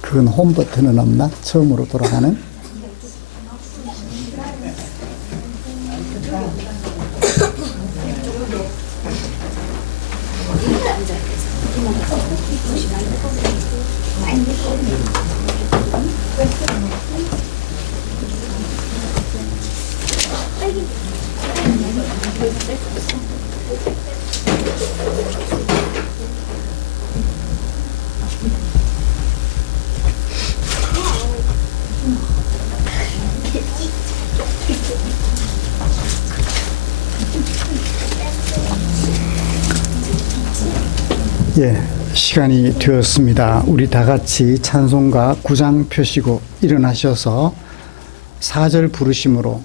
그건 홈 버튼은 없나? 처음으로 돌아가는? 예, 시간이 되었습니다. 우리 다 같이 찬송가 9장 펴시고 일어나셔서 4절 부르심으로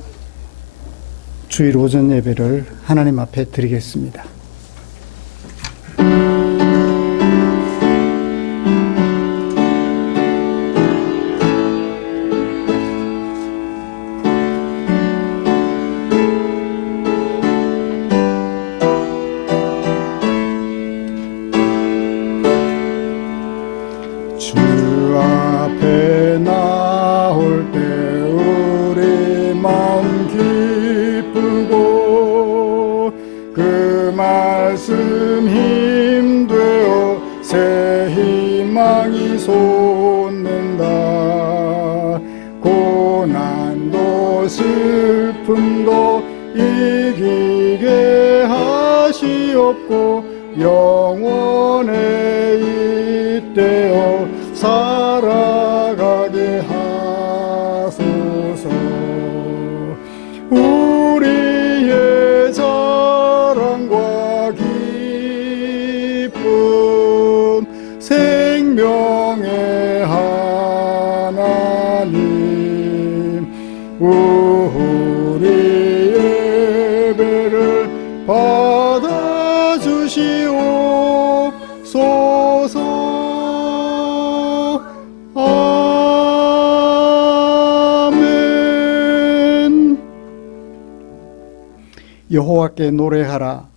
주일 오전 예배를 하나님 앞에 드리겠습니다. 주 앞에 나올 때 우리 마음 기쁘고 그 말씀 힘되어 새 희망이 솟는다. 고난도 슬픔도 이기게 하시옵고 영원에 잇대어 살아가게 하소서. 우리의 자랑과 기쁨 생명의 하나님, 우리 예배를 받아주시옵소서. 여호와께 노래하라.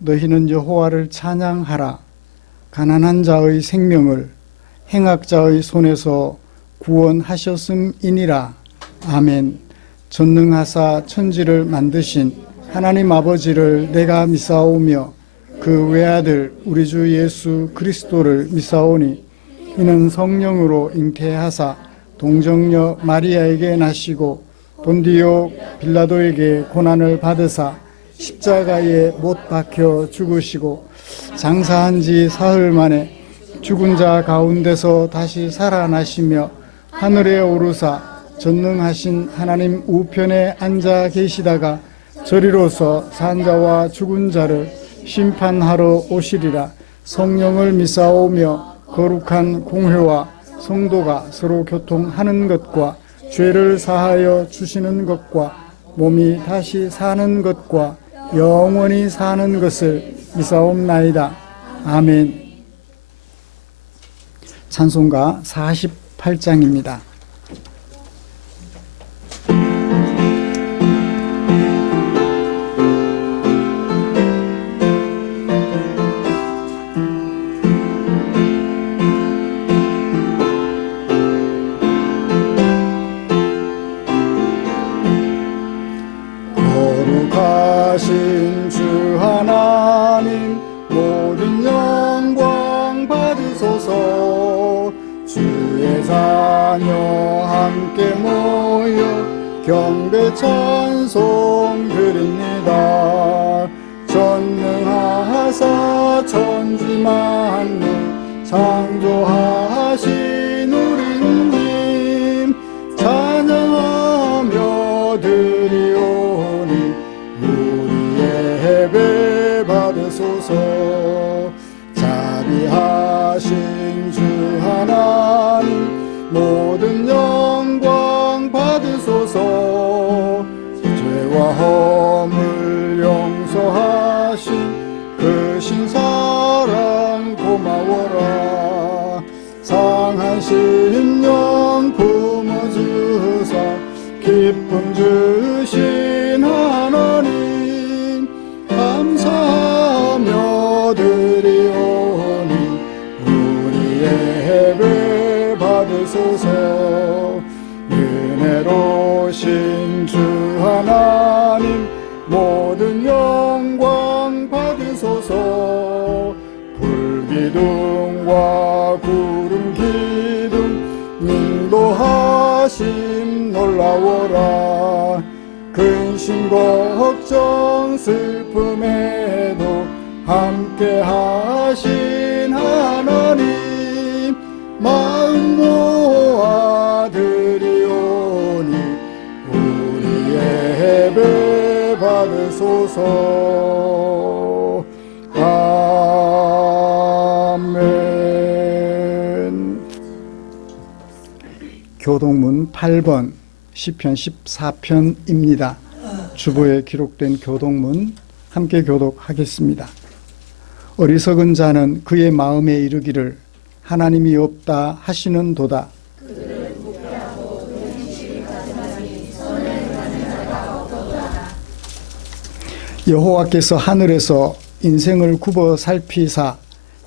너희는 여호와를 찬양하라. 가난한 자의 생명을 행악자의 손에서 구원하셨음이니라. 아멘. 전능하사 천지를 만드신 하나님 아버지를 내가 믿사오며 그 외아들 우리 주 예수 그리스도를 믿사오니 이는 성령으로 잉태하사 동정녀 마리아에게 나시고 본디오 빌라도에게 고난을 받으사 십자가에 못 박혀 죽으시고 장사한 지 사흘 만에 죽은 자 가운데서 다시 살아나시며 하늘에 오르사 전능하신 하나님 우편에 앉아 계시다가 저리로서 산자와 죽은 자를 심판하러 오시리라. 성령을 믿사오며 거룩한 공회와 성도가 서로 교통하는 것과 죄를 사하여 주시는 것과 몸이 다시 사는 것과 영원히 사는 것을 믿사옵나이다. 아멘. 찬송가 48장입니다. 거룩하신 주 하나님, 모든 영광 받으소서. 주의 자녀 함께 모여 경배 찬송 드립니다. 전능하사 천지 만물 창조하신 우리님 찬양하며 드리오니 우리의 예배 받으소서. 자비하신 주 하나님, 모든 영광 받으소서. 죄와 걱정 슬픔에도 함께 하신 하나님 마음 모아 드리오니 우리의 예배 받으소서. 아멘. 교독문 8번 시편 14편입니다. 주보에 기록된 교독문 함께 교독하겠습니다. 어리석은 자는 그의 마음에 이르기를 하나님이 없다 하시는도다. 여호와께서 하늘에서 인생을 굽어 살피사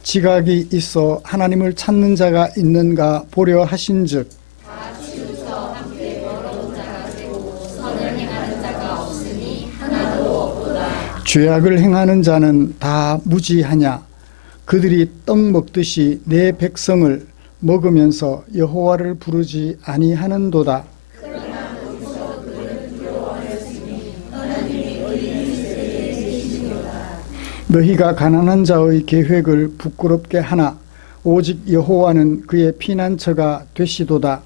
지각이 있어 하나님을 찾는 자가 있는가 보려 하신즉 죄악을 행하는 자는 다 무지하냐. 그들이 떡 먹듯이 내 백성을 먹으면서 여호와를 부르지 아니하는도다. 너희가 가난한 자의 계획을 부끄럽게 하나 오직 여호와는 그의 피난처가 되시도다.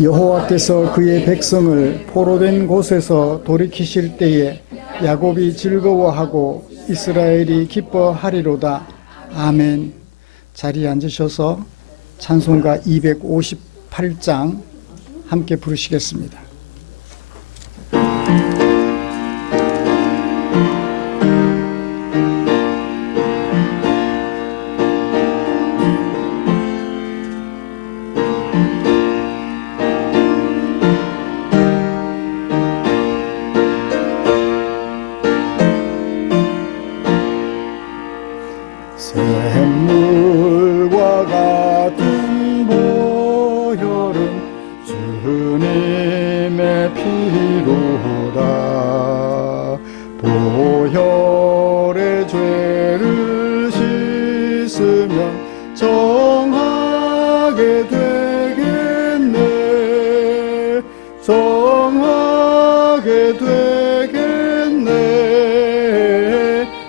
여호와께서 그의 백성을 포로된 곳에서 돌이키실 때에 야곱이 즐거워하고 이스라엘이 기뻐하리로다. 아멘. 자리에 앉으셔서 찬송가 258장 함께 부르시겠습니다. 샘물과 같은 보혈은 주님의 피로다. 보혈의 죄를 씻으면 정하게 되겠네. 정하게 되겠네.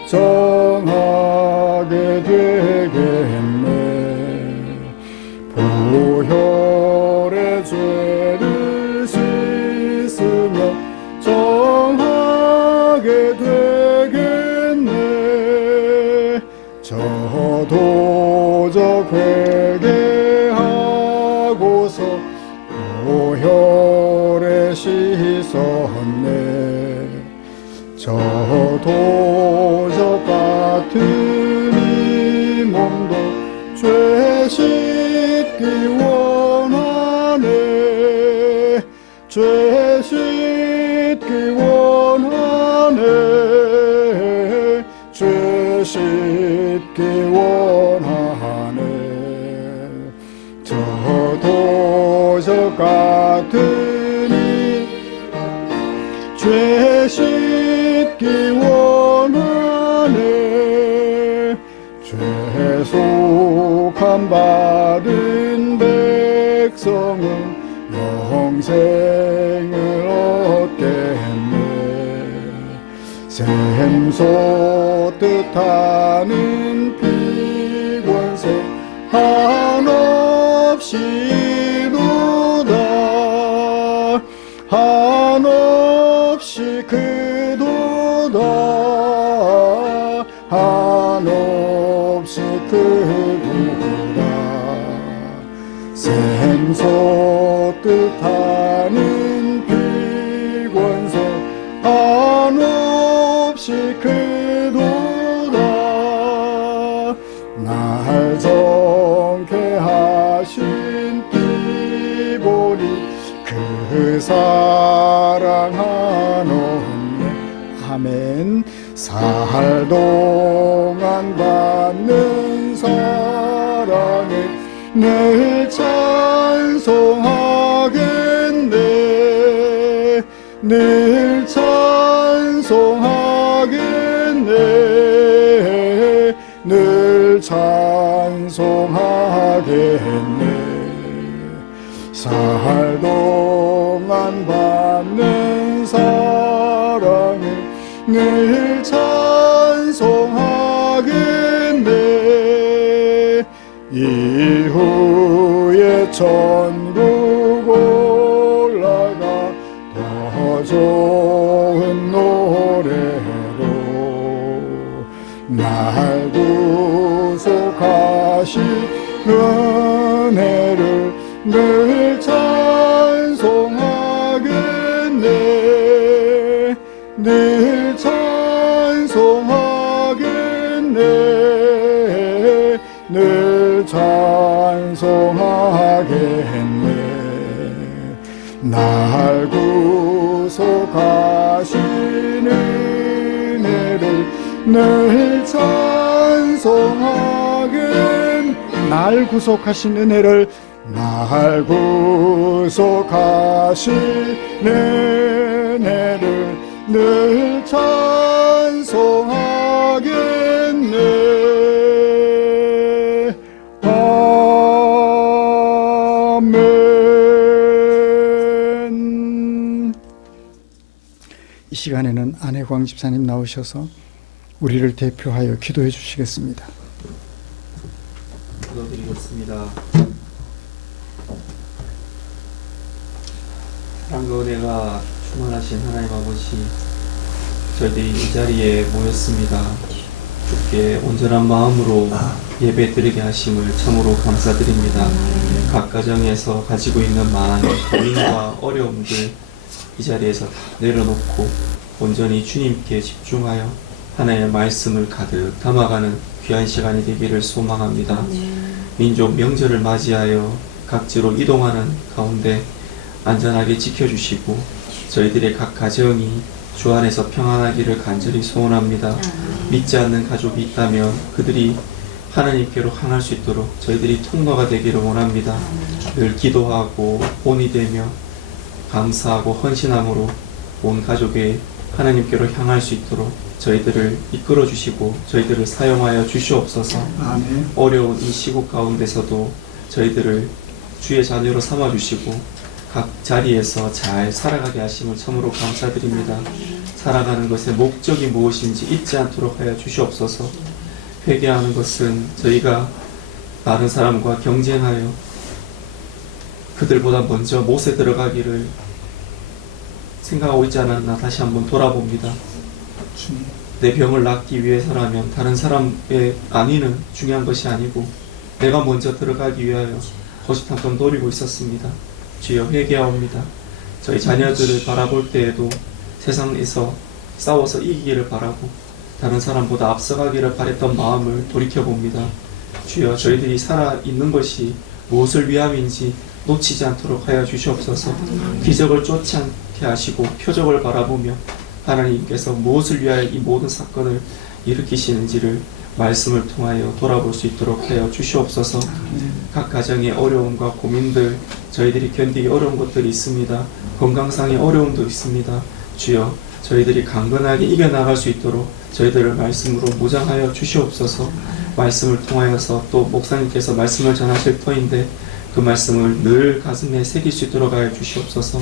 정하게 되겠네. 보혈의 죄를 씻으면 정하게 되겠네. 저도적 회개하고서 보혈에 씻었네. 저도적 같은 이 몸도 죄 씻기 원하네. 죄 씻기 원하네. 죄 씻기 원하네. 저도적 같은 이 죄 씻기 원하네. 죄속함 받은 백성은 영생을 얻겠네. 샘솟 뜻하는 피권세 한없이 이루다. 한없이 크도다. 한없이 크도다. 샘솟 뜻하는 피권세 한없이 크도다. 날 정케 하신 피 보니 그 사랑하노네. 아멘. 살 동안 받는 사랑을 늘 찬송하겠네. 늘 찬송하겠네. 늘 찬송하겠네. 살 동안 받는 사랑을 늘 찬송하겠네. 이후에 천국 올라가 더 좋은 노래로 날 구속하신 은혜를 늘 찬송하겠네. 늘 찬송하겠네. 늘 찬송하겠네. 날 구속하신 은혜를 늘 찬송하겠네. 날 구속하신 은혜를 날 구속하신 은혜를 늘 찬송하겠네. 아멘. 이 시간에는 안혜광 집사님 나오셔서 우리를 대표하여 기도해 주시겠습니다. 기도드리겠습니다. 사랑과 은혜가 충만하신 하나님 아버지, 저희들이 이 자리에 모였습니다. 주께 온전한 마음으로 예배 드리게 하심을 참으로 감사드립니다. 각 가정에서 가지고 있는 많은 고민과 어려움들 이 자리에서 다 내려놓고 온전히 주님께 집중하여 하나님의 말씀을 가득 담아가는 귀한 시간이 되기를 소망합니다. 민족 명절을 맞이하여 각지로 이동하는 가운데 안전하게 지켜주시고 저희들의 각 가정이 주 안에서 평안하기를 간절히 소원합니다. 믿지 않는 가족이 있다면 그들이 하나님께로 향할 수 있도록 저희들이 통로가 되기를 원합니다. 늘 기도하고 본이 되며 감사하고 헌신함으로 온 가족이 하나님께로 향할 수 있도록 저희들을 이끌어 주시고 저희들을 사용하여 주시옵소서. 아멘. 어려운 이 시국 가운데서도 저희들을 주의 자녀로 삼아 주시고 각 자리에서 잘 살아가게 하심을 참으로 감사드립니다. 살아가는 것의 목적이 무엇인지 잊지 않도록 하여 주시옵소서. 회개하는 것은 저희가 다른 사람과 경쟁하여 그들보다 먼저 못에 들어가기를 생각하고 있지 않았나 다시 한번 돌아봅니다. 내 병을 낫기 위해서라면 다른 사람의 안위는 중요한 것이 아니고 내가 먼저 들어가기 위하여 거짓한껏 노리고 있었습니다. 주여 회개하옵니다. 저희 자녀들을 바라볼 때에도 세상에서 싸워서 이기기를 바라고 다른 사람보다 앞서가기를 바랬던 마음을 돌이켜봅니다. 주여 저희들이 살아있는 것이 무엇을 위함인지 놓치지 않도록 하여 주시옵소서. 기적을 쫓지 않게 하시고 표적을 바라보며 하나님께서 무엇을 위하여 이 모든 사건을 일으키시는지를 말씀을 통하여 돌아볼 수 있도록 하여 주시옵소서. 각 가정의 어려움과 고민들 저희들이 견디기 어려운 것들이 있습니다. 건강상의 어려움도 있습니다. 주여 저희들이 강건하게 이겨나갈 수 있도록 저희들을 말씀으로 무장하여 주시옵소서. 말씀을 통하여서 또 목사님께서 말씀을 전하실 터인데 그 말씀을 늘 가슴에 새길 수 있도록 하여 주시옵소서.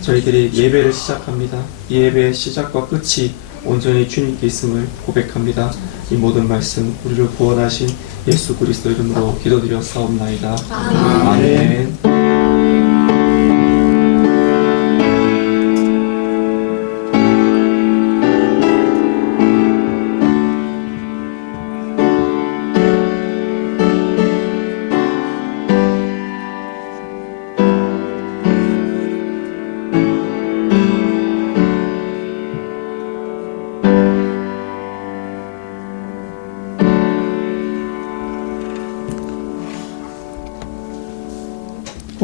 저희들이 예배를 시작합니다. 이 예배의 시작과 끝이 온전히 주님께 있음을 고백합니다. 이 모든 말씀 우리를 구원하신 예수 그리스도 이름으로 기도드려 사옵나이다. 아멘.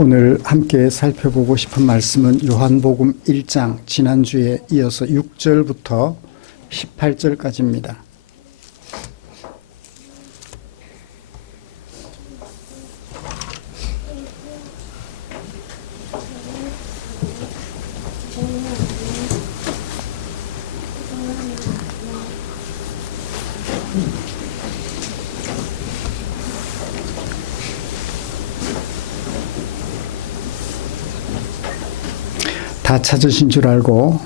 오늘 함께 살펴보고 싶은 말씀은 요한복음 1장 지난주에 이어서 6절부터 18절까지입니다. 다 찾으신 줄 알고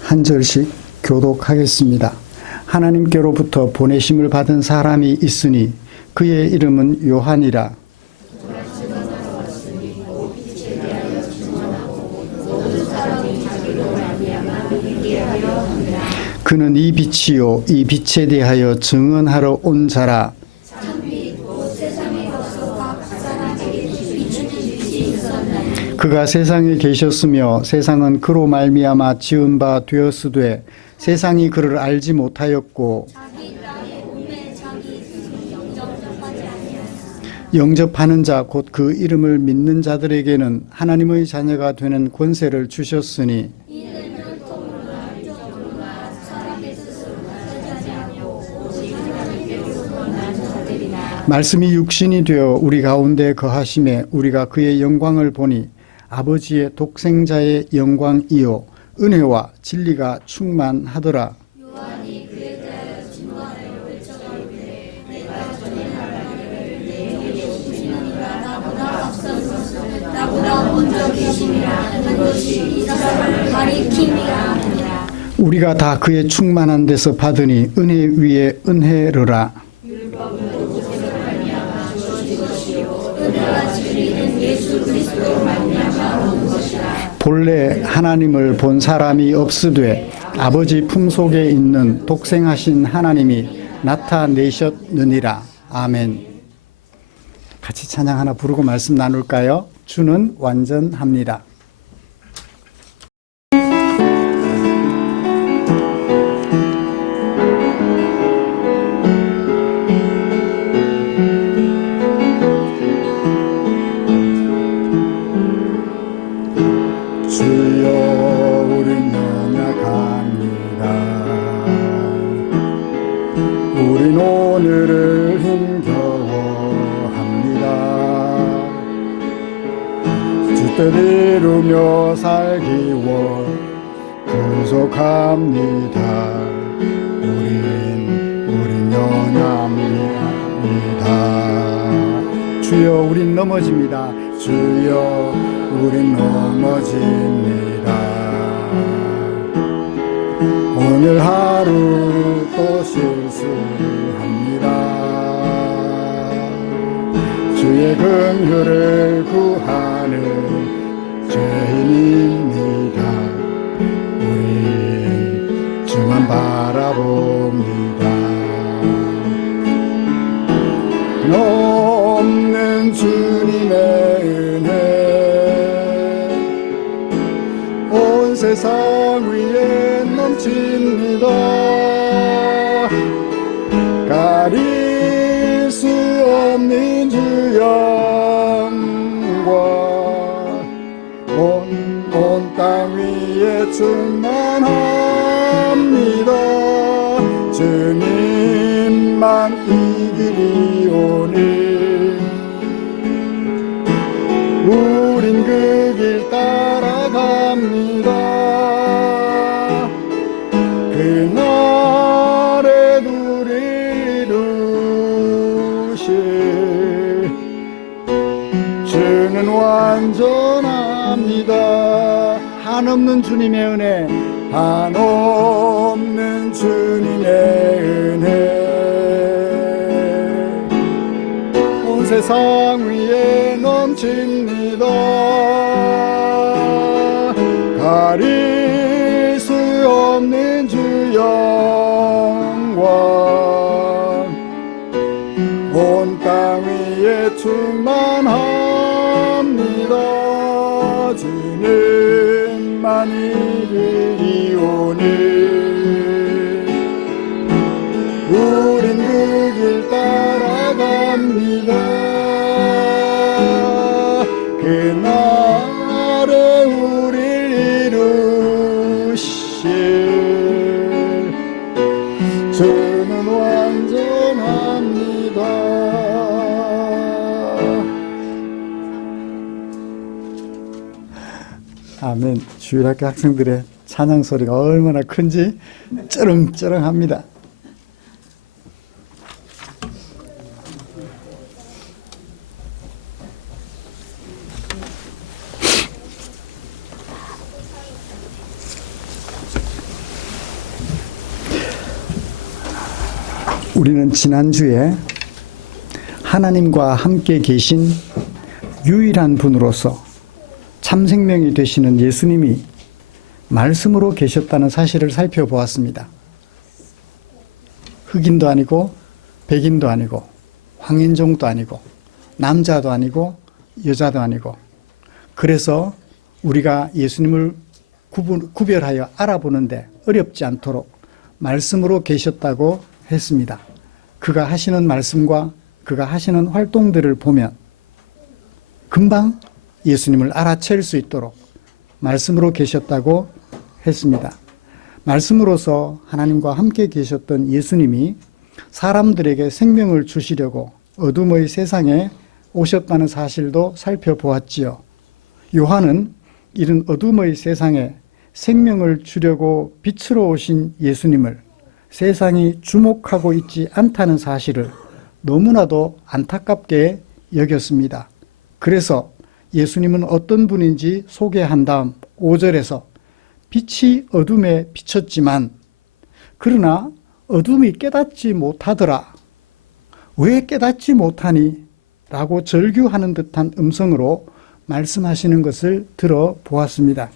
한 절씩 교독하겠습니다. 하나님께로부터 보내심을 받은 사람이 있으니 그의 이름은 요한이라. 그는 이 빛이요 이 빛에 대하여 증언하러 온 자라. 그가 세상에 계셨으며 세상은 그로 말미암아 지은 바 되었으되 세상이 그를 알지 못하였고 영접하는 자 곧 그 이름을 믿는 자들에게는 하나님의 자녀가 되는 권세를 주셨으니 말씀이 육신이 되어 우리 가운데 거하심에 우리가 그의 영광을 보니 아버지의 독생자의 영광이요 은혜와 진리가 충만하더라. 우리가 다 그의 충만한 데서 받으니 은혜 위에 은혜로라. 본래 하나님을 본 사람이 없으되 아버지 품속에 있는 독생하신 하나님이 나타내셨느니라. 아멘. 같이 찬양 하나 부르고 말씀 나눌까요? 주는 완전합니다. 우린 오늘을 힘겨워합니다. 주뜻 이루며 살기 부족합니다. 우린 연약합니다. 주여 우린 넘어집니다. 주여 우린 넘어집니다. 오늘 하루 또 실수합니다. 주의 긍휼을 구하는 죄인입니다. 우린 주만 바라봅니다. 없는 주님의 은혜 온 세상 위에 넘칩니다. 가릴 수 없는 주 영광 온 땅 위에 충만합니다. 주님만 이길이 오니 우린 그 길 따라갑니다. 그날에 우리 이루실 주는 완전합니다. 한없는 주님의 은혜, 한없는 주님의 은혜 온 세상 위에 넘칩니다. 가릴 수 없는 주 영광 온 땅 위에 충만합니다. 주님만 이리오니 우린 그 길 따라갑니다. 그날에 우릴 이루실 주는 완전합니다. 아멘. 주일학교 학생들의 찬양 소리가 얼마나 큰지 쩌렁쩌렁합니다. 우리는 지난주에 하나님과 함께 계신 유일한 분으로서 참 생명이 되시는 예수님이 말씀으로 계셨다는 사실을 살펴보았습니다. 흑인도 아니고 백인도 아니고 황인종도 아니고 남자도 아니고 여자도 아니고, 그래서 우리가 예수님을 구별하여 알아보는데 어렵지 않도록 말씀으로 계셨다고 했습니다. 그가 하시는 말씀과 그가 하시는 활동들을 보면 금방 예수님을 알아챌 수 있도록 말씀으로 계셨다고 했습니다. 말씀으로서 하나님과 함께 계셨던 예수님이 사람들에게 생명을 주시려고 어둠의 세상에 오셨다는 사실도 살펴보았지요. 요한은 이런 어둠의 세상에 생명을 주려고 빛으로 오신 예수님을 세상이 주목하고 있지 않다는 사실을 너무나도 안타깝게 여겼습니다. 그래서 예수님은 어떤 분인지 소개한 다음 5절에서 빛이 어둠에 비쳤지만 그러나 어둠이 깨닫지 못하더라. 왜 깨닫지 못하니? 라고 절규하는 듯한 음성으로 말씀하시는 것을 들어보았습니다.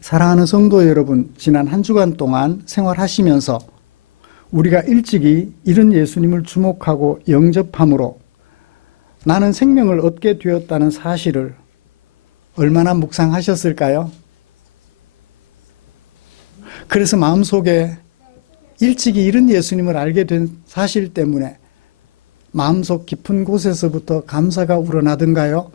사랑하는 성도 여러분, 지난 한 주간 동안 생활하시면서 우리가 일찍이 이런 예수님을 주목하고 영접함으로 나는 생명을 얻게 되었다는 사실을 얼마나 묵상하셨을까요? 그래서 마음속에 일찍이 이런 예수님을 알게 된 사실 때문에 마음속 깊은 곳에서부터 감사가 우러나던가요?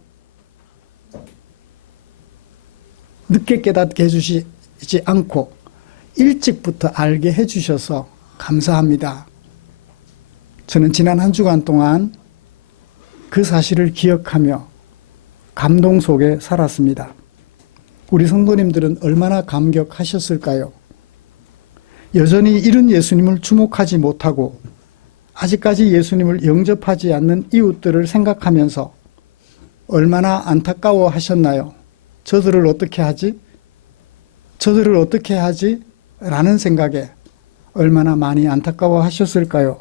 늦게 깨닫게 해주시지 않고 일찍부터 알게 해주셔서 감사합니다. 저는 지난 한 주간 동안 그 사실을 기억하며 감동 속에 살았습니다. 우리 성도님들은 얼마나 감격하셨을까요? 여전히 이런 예수님을 주목하지 못하고 아직까지 예수님을 영접하지 않는 이웃들을 생각하면서 얼마나 안타까워 하셨나요? 저들을 어떻게 하지? 저들을 어떻게 하지? 라는 생각에 얼마나 많이 안타까워 하셨을까요?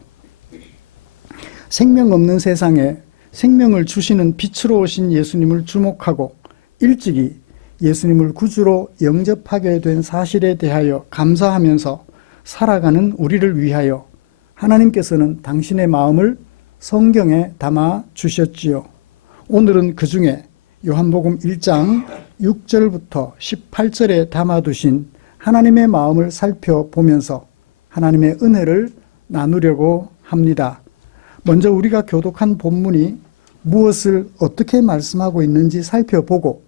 생명 없는 세상에 생명을 주시는 빛으로 오신 예수님을 주목하고 일찍이 예수님을 구주로 영접하게 된 사실에 대하여 감사하면서 살아가는 우리를 위하여 하나님께서는 당신의 마음을 성경에 담아 주셨지요. 오늘은 그 중에 요한복음 1장 6절부터 18절에 담아두신 하나님의 마음을 살펴보면서 하나님의 은혜를 나누려고 합니다. 먼저 우리가 교독한 본문이 무엇을 어떻게 말씀하고 있는지 살펴보고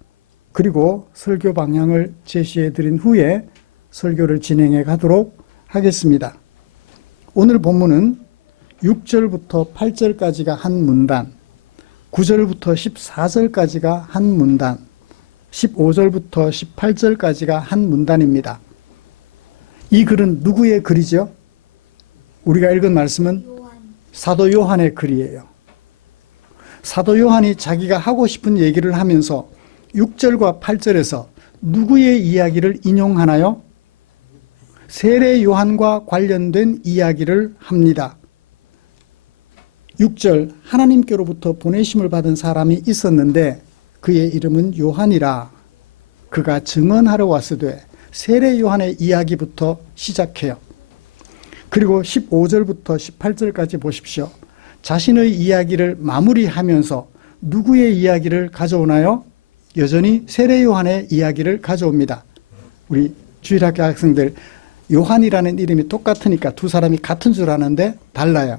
그리고 설교 방향을 제시해 드린 후에 설교를 진행해 가도록 하겠습니다. 오늘 본문은 6절부터 8절까지가 한 문단, 9절부터 14절까지가 한 문단, 15절부터 18절까지가 한 문단입니다. 이 글은 누구의 글이죠? 우리가 읽은 말씀은 사도 요한의 글이에요. 사도 요한이 자기가 하고 싶은 얘기를 하면서 6절과 8절에서 누구의 이야기를 인용하나요? 세례 요한과 관련된 이야기를 합니다. 6절, 하나님께로부터 보내심을 받은 사람이 있었는데 그의 이름은 요한이라. 그가 증언하러 왔으되 세례 요한의 이야기부터 시작해요. 그리고 15절부터 18절까지 보십시오. 자신의 이야기를 마무리하면서 누구의 이야기를 가져오나요? 여전히 세례 요한의 이야기를 가져옵니다. 우리 주일학교 학생들 요한이라는 이름이 똑같으니까 두 사람이 같은 줄 아는데 달라요.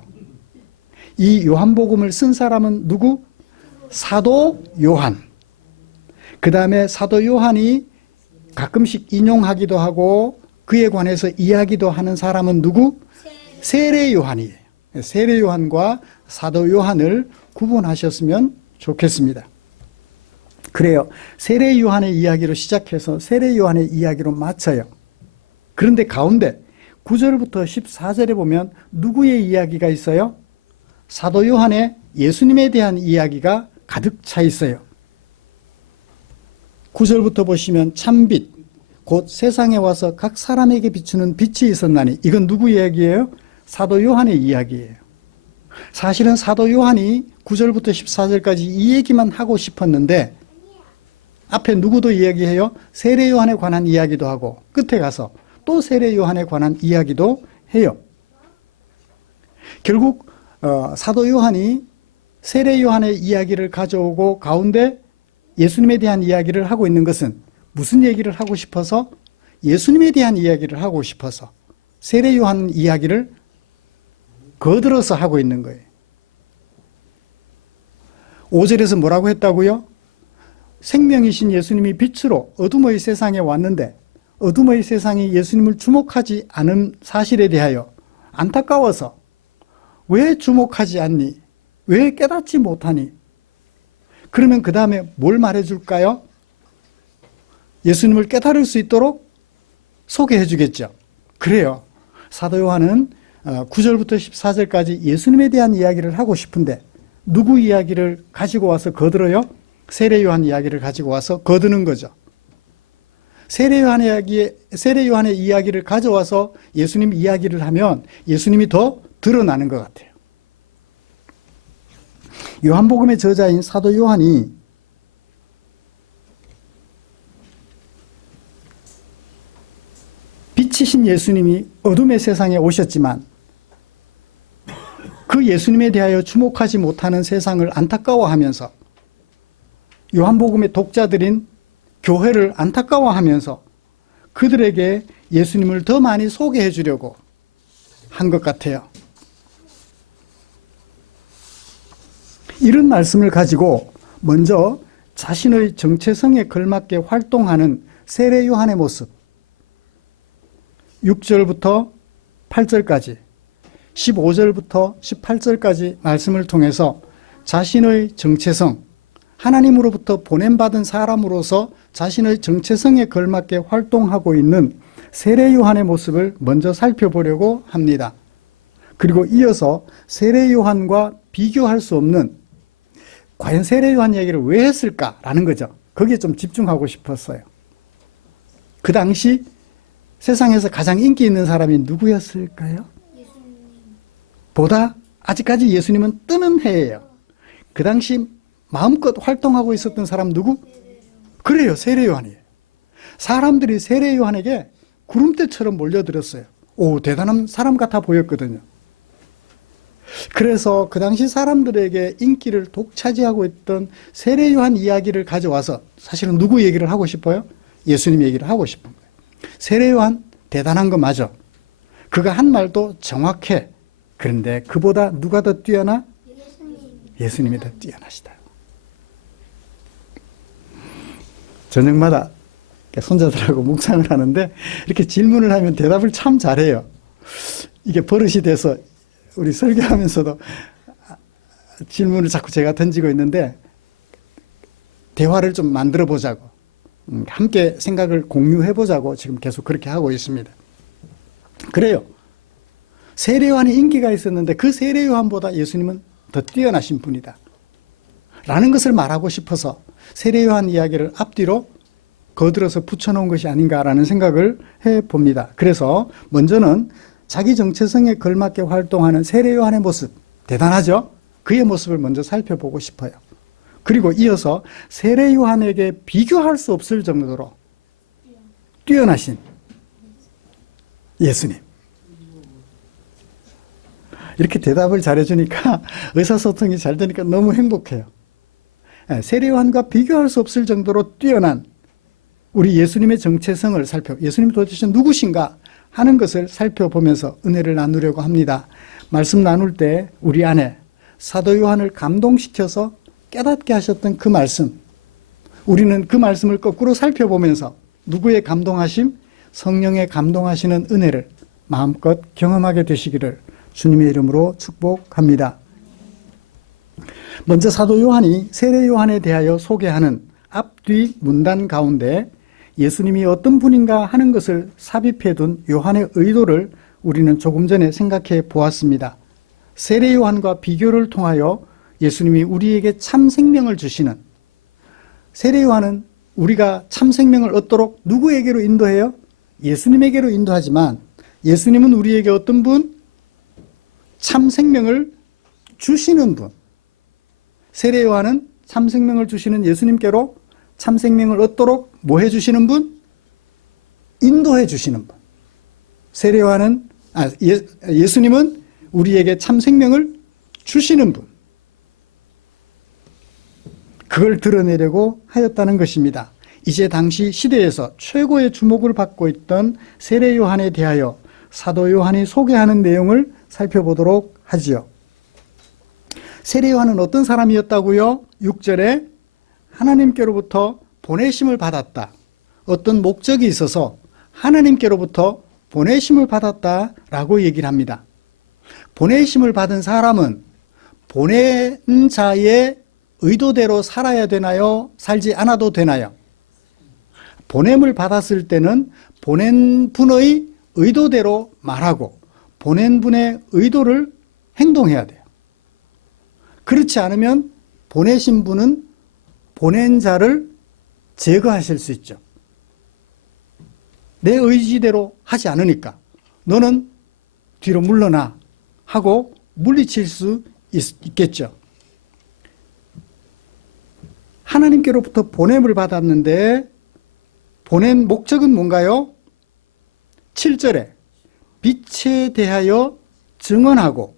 이 요한복음을 쓴 사람은 누구? 사도 요한. 그 다음에 사도 요한이 가끔씩 인용하기도 하고 그에 관해서 이야기도 하는 사람은 누구? 세례 요한이에요. 세례 요한과 사도 요한을 구분하셨으면 좋겠습니다. 그래요. 세례 요한의 이야기로 시작해서 세례 요한의 이야기로 마쳐요. 그런데 가운데 9절부터 14절에 보면 누구의 이야기가 있어요? 사도 요한의 예수님에 대한 이야기가 가득 차 있어요. 9절부터 보시면 참빛, 곧 세상에 와서 각 사람에게 비추는 빛이 있었나니, 이건 누구 이야기예요? 사도 요한의 이야기예요. 사실은 사도 요한이 9절부터 14절까지 이 얘기만 하고 싶었는데 앞에 누구도 이야기해요? 세례 요한에 관한 이야기도 하고 끝에 가서 또 세례 요한에 관한 이야기도 해요. 결국 사도 요한이 세례 요한의 이야기를 가져오고 가운데 예수님에 대한 이야기를 하고 있는 것은 무슨 얘기를 하고 싶어서? 예수님에 대한 이야기를 하고 싶어서 세례 요한 이야기를 거들어서 하고 있는 거예요. 5절에서 뭐라고 했다고요? 생명이신 예수님이 빛으로 어둠의 세상에 왔는데 어둠의 세상이 예수님을 주목하지 않은 사실에 대하여 안타까워서 왜 주목하지 않니? 왜 깨닫지 못하니? 그러면 그 다음에 뭘 말해줄까요? 예수님을 깨달을 수 있도록 소개해 주겠죠. 그래요. 사도 요한은 9절부터 14절까지 예수님에 대한 이야기를 하고 싶은데 누구 이야기를 가지고 와서 거들어요? 세례 요한 이야기를 가지고 와서 거드는 거죠. 세례 요한의 이야기를 가져와서 예수님 이야기를 하면 예수님이 더 드러나는 것 같아요. 요한복음의 저자인 사도 요한이 빛이신 예수님이 어둠의 세상에 오셨지만 그 예수님에 대하여 주목하지 못하는 세상을 안타까워하면서 요한복음의 독자들인 교회를 안타까워하면서 그들에게 예수님을 더 많이 소개해 주려고 한 것 같아요. 이런 말씀을 가지고 먼저 자신의 정체성에 걸맞게 활동하는 세례 요한의 모습 6절부터 8절까지 15절부터 18절까지 말씀을 통해서 자신의 정체성, 하나님으로부터 보냄받은 사람으로서 자신의 정체성에 걸맞게 활동하고 있는 세례 요한의 모습을 먼저 살펴보려고 합니다. 그리고 이어서 세례 요한과 비교할 수 없는 과연 세례 요한 얘기를 왜 했을까라는 거죠. 거기에 좀 집중하고 싶었어요. 그 당시 세상에서 가장 인기 있는 사람이 누구였을까요? 보다 아직까지 예수님은 뜨는 해예요. 그 당시 마음껏 활동하고 있었던 사람 누구? 그래요. 세례 요한이에요. 사람들이 세례 요한에게 구름대처럼 몰려들었어요. 오, 대단한 사람 같아 보였거든요. 그래서 그 당시 사람들에게 인기를 독차지하고 있던 세례 요한 이야기를 가져와서 사실은 누구 얘기를 하고 싶어요? 예수님 얘기를 하고 싶은 거예요. 세례 요한 대단한 거 맞아. 그가 한 말도 정확해. 그런데 그보다 누가 더 뛰어나? 예수님이 더 뛰어나시다. 저녁마다 손자들하고 묵상을 하는데 이렇게 질문을 하면 대답을 참 잘해요. 이게 버릇이 돼서 우리 설교하면서도 질문을 자꾸 제가 던지고 있는데 대화를 좀 만들어 보자고, 함께 생각을 공유해 보자고 지금 계속 그렇게 하고 있습니다. 그래요. 세례 요한이 인기가 있었는데 그 세례 요한보다 예수님은 더 뛰어나신 분이다 라는 것을 말하고 싶어서 세례 요한 이야기를 앞뒤로 거들어서 붙여놓은 것이 아닌가라는 생각을 해봅니다. 그래서 먼저는 자기 정체성에 걸맞게 활동하는 세례 요한의 모습, 대단하죠? 그의 모습을 먼저 살펴보고 싶어요. 그리고 이어서 세례 요한에게 비교할 수 없을 정도로 뛰어나신 예수님. 이렇게 대답을 잘해주니까 의사소통이 잘 되니까 너무 행복해요. 세례 요한과 비교할 수 없을 정도로 뛰어난 우리 예수님의 정체성을 예수님이 도대체 누구신가 하는 것을 살펴보면서 은혜를 나누려고 합니다. 말씀 나눌 때 우리 안에 사도 요한을 감동시켜서 깨닫게 하셨던 그 말씀, 우리는 그 말씀을 거꾸로 살펴보면서 누구의 감동하심? 성령의 감동하시는 은혜를 마음껏 경험하게 되시기를 주님의 이름으로 축복합니다. 먼저 사도 요한이 세례 요한에 대하여 소개하는 앞뒤 문단 가운데 예수님이 어떤 분인가 하는 것을 삽입해둔 요한의 의도를 우리는 조금 전에 생각해 보았습니다. 세례 요한과 비교를 통하여 예수님이 우리에게 참 생명을 주시는, 세례 요한은 우리가 참 생명을 얻도록 누구에게로 인도해요? 예수님에게로 인도하지만 예수님은 우리에게 어떤 분? 참 생명을 주시는 분. 세례 요한은 참 생명을 주시는 예수님께로 참 생명을 얻도록 뭐 해주시는 분? 인도해 주시는 분. 세례 요한은 예수님은 우리에게 참 생명을 주시는 분. 그걸 드러내려고 하였다는 것입니다. 이제 당시 시대에서 최고의 주목을 받고 있던 세례 요한에 대하여 사도 요한이 소개하는 내용을 살펴보도록 하지요. 세례 요한은 어떤 사람이었다고요? 6절에 하나님께로부터 보내심을 받았다. 어떤 목적이 있어서 하나님께로부터 보내심을 받았다라고 얘기를 합니다. 보내심을 받은 사람은 보낸 자의 의도대로 살아야 되나요? 살지 않아도 되나요? 보냄을 받았을 때는 보낸 분의 의도대로 말하고 보낸 분의 의도를 행동해야 돼요. 그렇지 않으면 보내신 분은 보낸 자를 제거하실 수 있죠. 내 의지대로 하지 않으니까 너는 뒤로 물러나 하고 물리칠 수 있겠죠. 하나님께로부터 보냄을 받았는데 보낸 목적은 뭔가요? 7절에 빛에 대하여 증언하고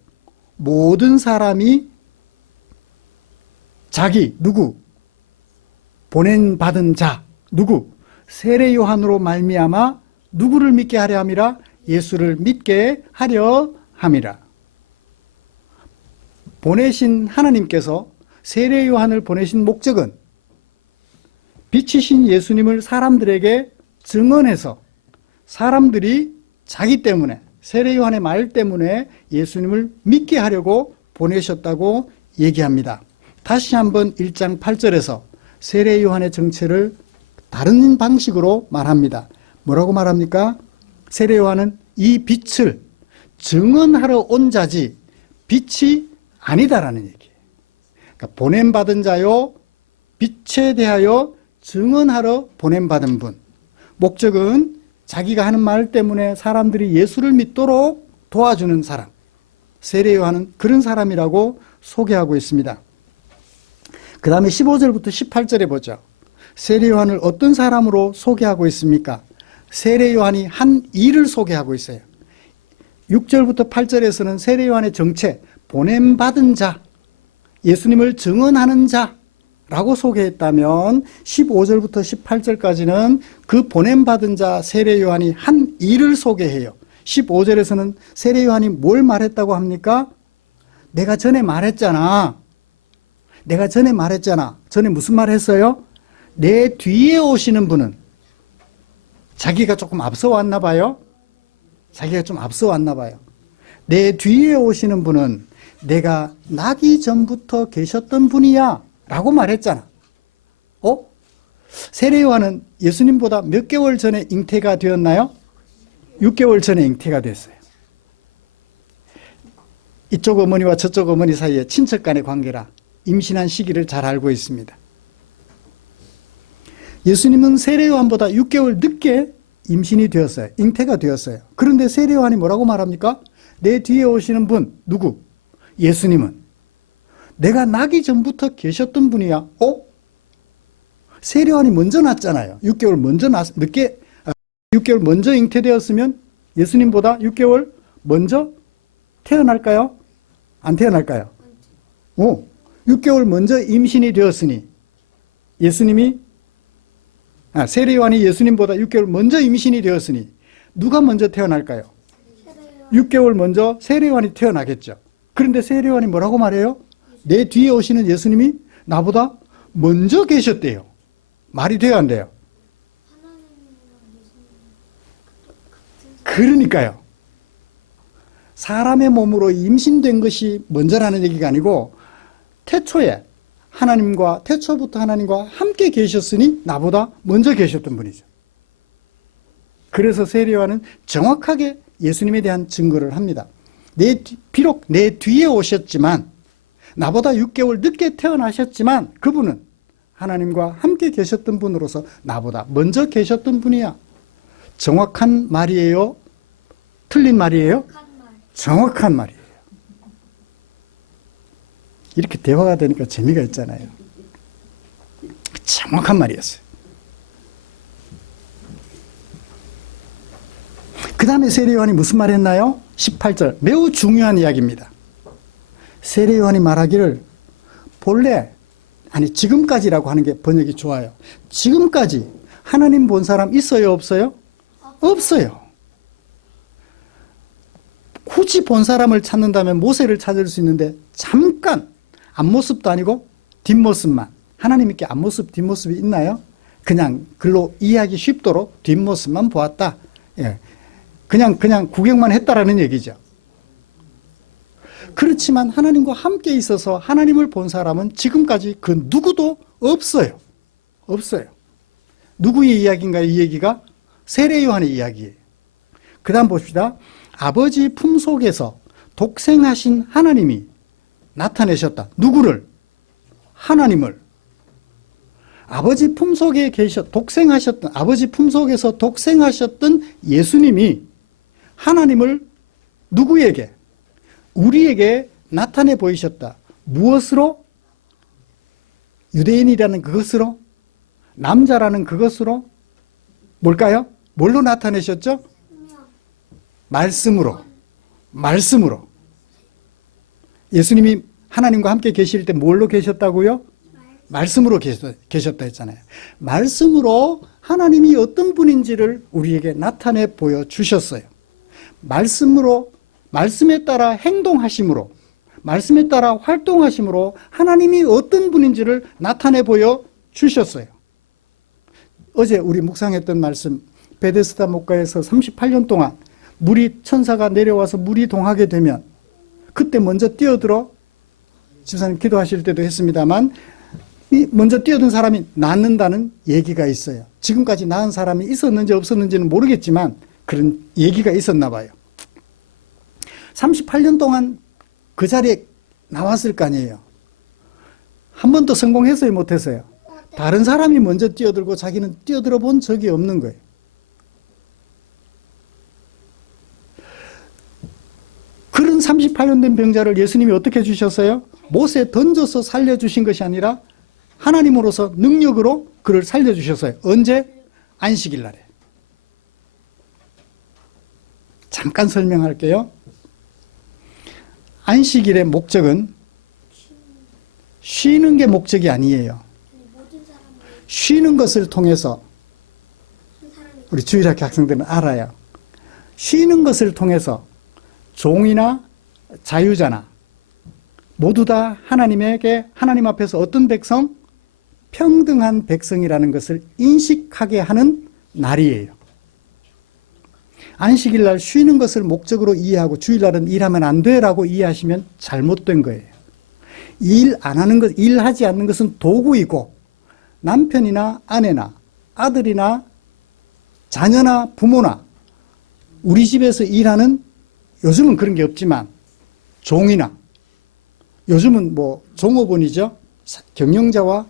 모든 사람이 자기 누구? 보낸 받은 자 누구? 세례 요한으로 말미암아 누구를 믿게 하려 함이라? 예수를 믿게 하려 함이라. 보내신 하나님께서 세례 요한을 보내신 목적은 빛이신 예수님을 사람들에게 증언해서 사람들이 자기 때문에 세례 요한의 말 때문에 예수님을 믿게 하려고 보내셨다고 얘기합니다. 다시 한번 1장 8절에서 세례 요한의 정체를 다른 방식으로 말합니다. 뭐라고 말합니까? 세례 요한은 이 빛을 증언하러 온 자지 빛이 아니다라는 얘기예요. 그러니까 보냄받은 자요, 빛에 대하여 증언하러 보냄받은 분. 목적은 자기가 하는 말 때문에 사람들이 예수를 믿도록 도와주는 사람. 세례 요한은 그런 사람이라고 소개하고 있습니다. 그 다음에 15절부터 18절에 보죠. 세례 요한을 어떤 사람으로 소개하고 있습니까? 세례 요한이 한 일을 소개하고 있어요. 6절부터 8절에서는 세례 요한의 정체, 보냄받은 자, 예수님을 증언하는 자라고 소개했다면 15절부터 18절까지는 그 보냄받은 자 세례 요한이 한 일을 소개해요. 15절에서는 세례 요한이 뭘 말했다고 합니까? 내가 전에 말했잖아. 전에 무슨 말 했어요? 내 뒤에 오시는 분은 자기가 조금 앞서 왔나 봐요. 내 뒤에 오시는 분은 내가 나기 전부터 계셨던 분이야 라고 말했잖아. 세례 요한은 예수님보다 몇 개월 전에 잉태가 되었나요? 6개월 전에 잉태가 됐어요. 이쪽 어머니와 저쪽 어머니 사이에 친척 간의 관계라 임신한 시기를 잘 알고 있습니다. 예수님은 세례 요한보다 6개월 늦게 임신이 되었어요. 잉태가 되었어요. 그런데 세례 요한이 뭐라고 말합니까? 내 뒤에 오시는 분 누구? 예수님은 내가 나기 전부터 계셨던 분이야. 세례 요한이 먼저 났잖아요. 6개월 먼저 잉태되었으면 예수님보다 6개월 먼저 태어날까요? 안 태어날까요? 6개월 먼저 임신이 되었으니 세례 요한이 예수님보다 6개월 먼저 임신이 되었으니 누가 먼저 태어날까요? 6개월 먼저 세례 요한이 태어나겠죠. 그런데 세례 요한이 뭐라고 말해요? 내 뒤에 오시는 예수님이 나보다 먼저 계셨대요. 말이 돼요, 안 돼요? 그러니까요. 사람의 몸으로 임신된 것이 먼저라는 얘기가 아니고 태초부터 하나님과 함께 계셨으니 나보다 먼저 계셨던 분이죠. 그래서 세례 요한은 정확하게 예수님에 대한 증거를 합니다. 비록 내 뒤에 오셨지만 나보다 6개월 늦게 태어나셨지만 그분은 하나님과 함께 계셨던 분으로서 나보다 먼저 계셨던 분이야. 정확한 말이에요? 틀린 말이에요? 정확한 말이에요. 이렇게 대화가 되니까 재미가 있잖아요. 정확한 말이었어요. 그 다음에 세례 요한이 무슨 말 했나요? 18절, 매우 중요한 이야기입니다. 세례 요한이 말하기를 본래, 아니 지금까지라고 하는 게 번역이 좋아요. 지금까지 하나님 본 사람 있어요, 없어요? 없어요. 굳이 본 사람을 찾는다면 모세를 찾을 수 있는데 잠깐 앞모습도 아니고 뒷모습만, 하나님께 앞모습 뒷모습이 있나요? 그냥 글로 이해하기 쉽도록 뒷모습만 보았다. 예. 그냥 구경만 했다라는 얘기죠. 그렇지만 하나님과 함께 있어서 하나님을 본 사람은 지금까지 그 누구도 없어요. 없어요. 누구의 이야기인가요? 이 얘기가 세례 요한의 이야기예요. 그 다음 봅시다. 아버지 품속에서 독생하신 하나님이 나타내셨다. 누구를? 하나님을. 아버지 품속에 독생하셨던, 아버지 품속에서 독생하셨던 예수님이 하나님을 누구에게? 우리에게 나타내 보이셨다. 무엇으로? 유대인이라는 그것으로? 남자라는 그것으로? 뭘까요? 뭘로 나타내셨죠? 말씀으로. 말씀으로. 예수님이 하나님과 함께 계실 때 뭘로 계셨다고요? 말씀으로 계셨다 했잖아요. 말씀으로 하나님이 어떤 분인지를 우리에게 나타내 보여주셨어요. 말씀으로, 말씀에 따라 행동하심으로, 말씀에 따라 활동하심으로 하나님이 어떤 분인지를 나타내 보여주셨어요. 어제 우리 묵상했던 말씀, 베데스다 목가에서 38년 동안 천사가 내려와서 물이 동하게 되면 그때 먼저 뛰어들어, 집사님 기도하실 때도 했습니다만, 먼저 뛰어든 사람이 낫는다는 얘기가 있어요. 지금까지 낳은 사람이 있었는지 없었는지는 모르겠지만 그런 얘기가 있었나 봐요. 38년 동안 그 자리에 나왔을 거 아니에요. 한 번도 성공했어요, 못했어요? 다른 사람이 먼저 뛰어들고 자기는 뛰어들어 본 적이 없는 거예요. 그런 38년 된 병자를 예수님이 어떻게 해주셨어요? 못에 던져서 살려주신 것이 아니라 하나님으로서 능력으로 그를 살려주셨어요. 언제? 안식일 날에. 잠깐 설명할게요. 안식일의 목적은 쉬는 게 목적이 아니에요. 쉬는 것을 통해서, 우리 주일학교 학생들은 알아요. 쉬는 것을 통해서 종이나 자유자나 모두 다 하나님에게, 하나님 앞에서 어떤 백성? 평등한 백성이라는 것을 인식하게 하는 날이에요. 안식일 날 쉬는 것을 목적으로 이해하고 주일날은 일하면 안 돼라고 이해하시면 잘못된 거예요. 일하지 않는 것은 도구이고, 남편이나 아내나 아들이나 자녀나 부모나 우리 집에서 일하는, 요즘은 그런 게 없지만 종이나, 요즘은 뭐 종업원이죠. 경영자와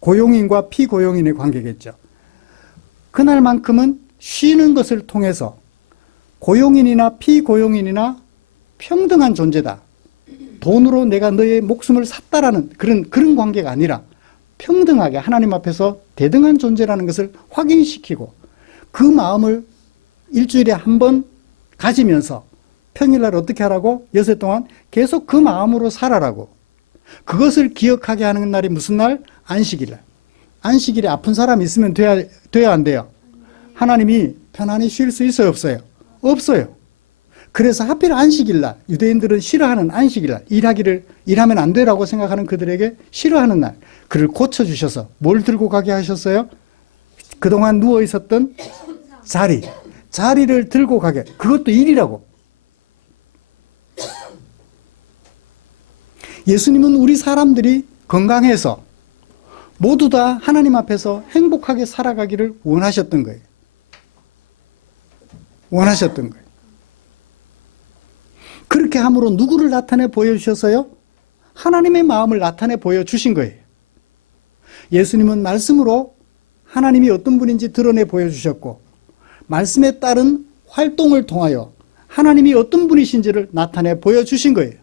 고용인과 피고용인의 관계겠죠. 그날만큼은 쉬는 것을 통해서 고용인이나 피고용인이나 평등한 존재다. 돈으로 내가 너의 목숨을 샀다라는 그런 관계가 아니라 평등하게 하나님 앞에서 대등한 존재라는 것을 확인시키고, 그 마음을 일주일에 한 번 가지면서 평일날 어떻게 하라고? 여섯 동안 계속 그 마음으로 살아라고. 그것을 기억하게 하는 날이 무슨 날? 안식일날. 안식일에 아픈 사람이 있으면 돼야 안 돼요? 하나님이 편안히 쉴 수 있어요, 없어요? 없어요. 그래서 하필 안식일날, 유대인들은 싫어하는 안식일날, 일하면 안 되라고 생각하는 그들에게 싫어하는 날, 그를 고쳐주셔서 뭘 들고 가게 하셨어요? 그동안 누워 있었던 자리를 들고 가게. 그것도 일이라고. 예수님은 우리 사람들이 건강해서 모두 다 하나님 앞에서 행복하게 살아가기를 원하셨던 거예요. 원하셨던 거예요. 그렇게 함으로 누구를 나타내 보여주셨어요? 하나님의 마음을 나타내 보여주신 거예요. 예수님은 말씀으로 하나님이 어떤 분인지 드러내 보여주셨고, 말씀에 따른 활동을 통하여 하나님이 어떤 분이신지를 나타내 보여주신 거예요.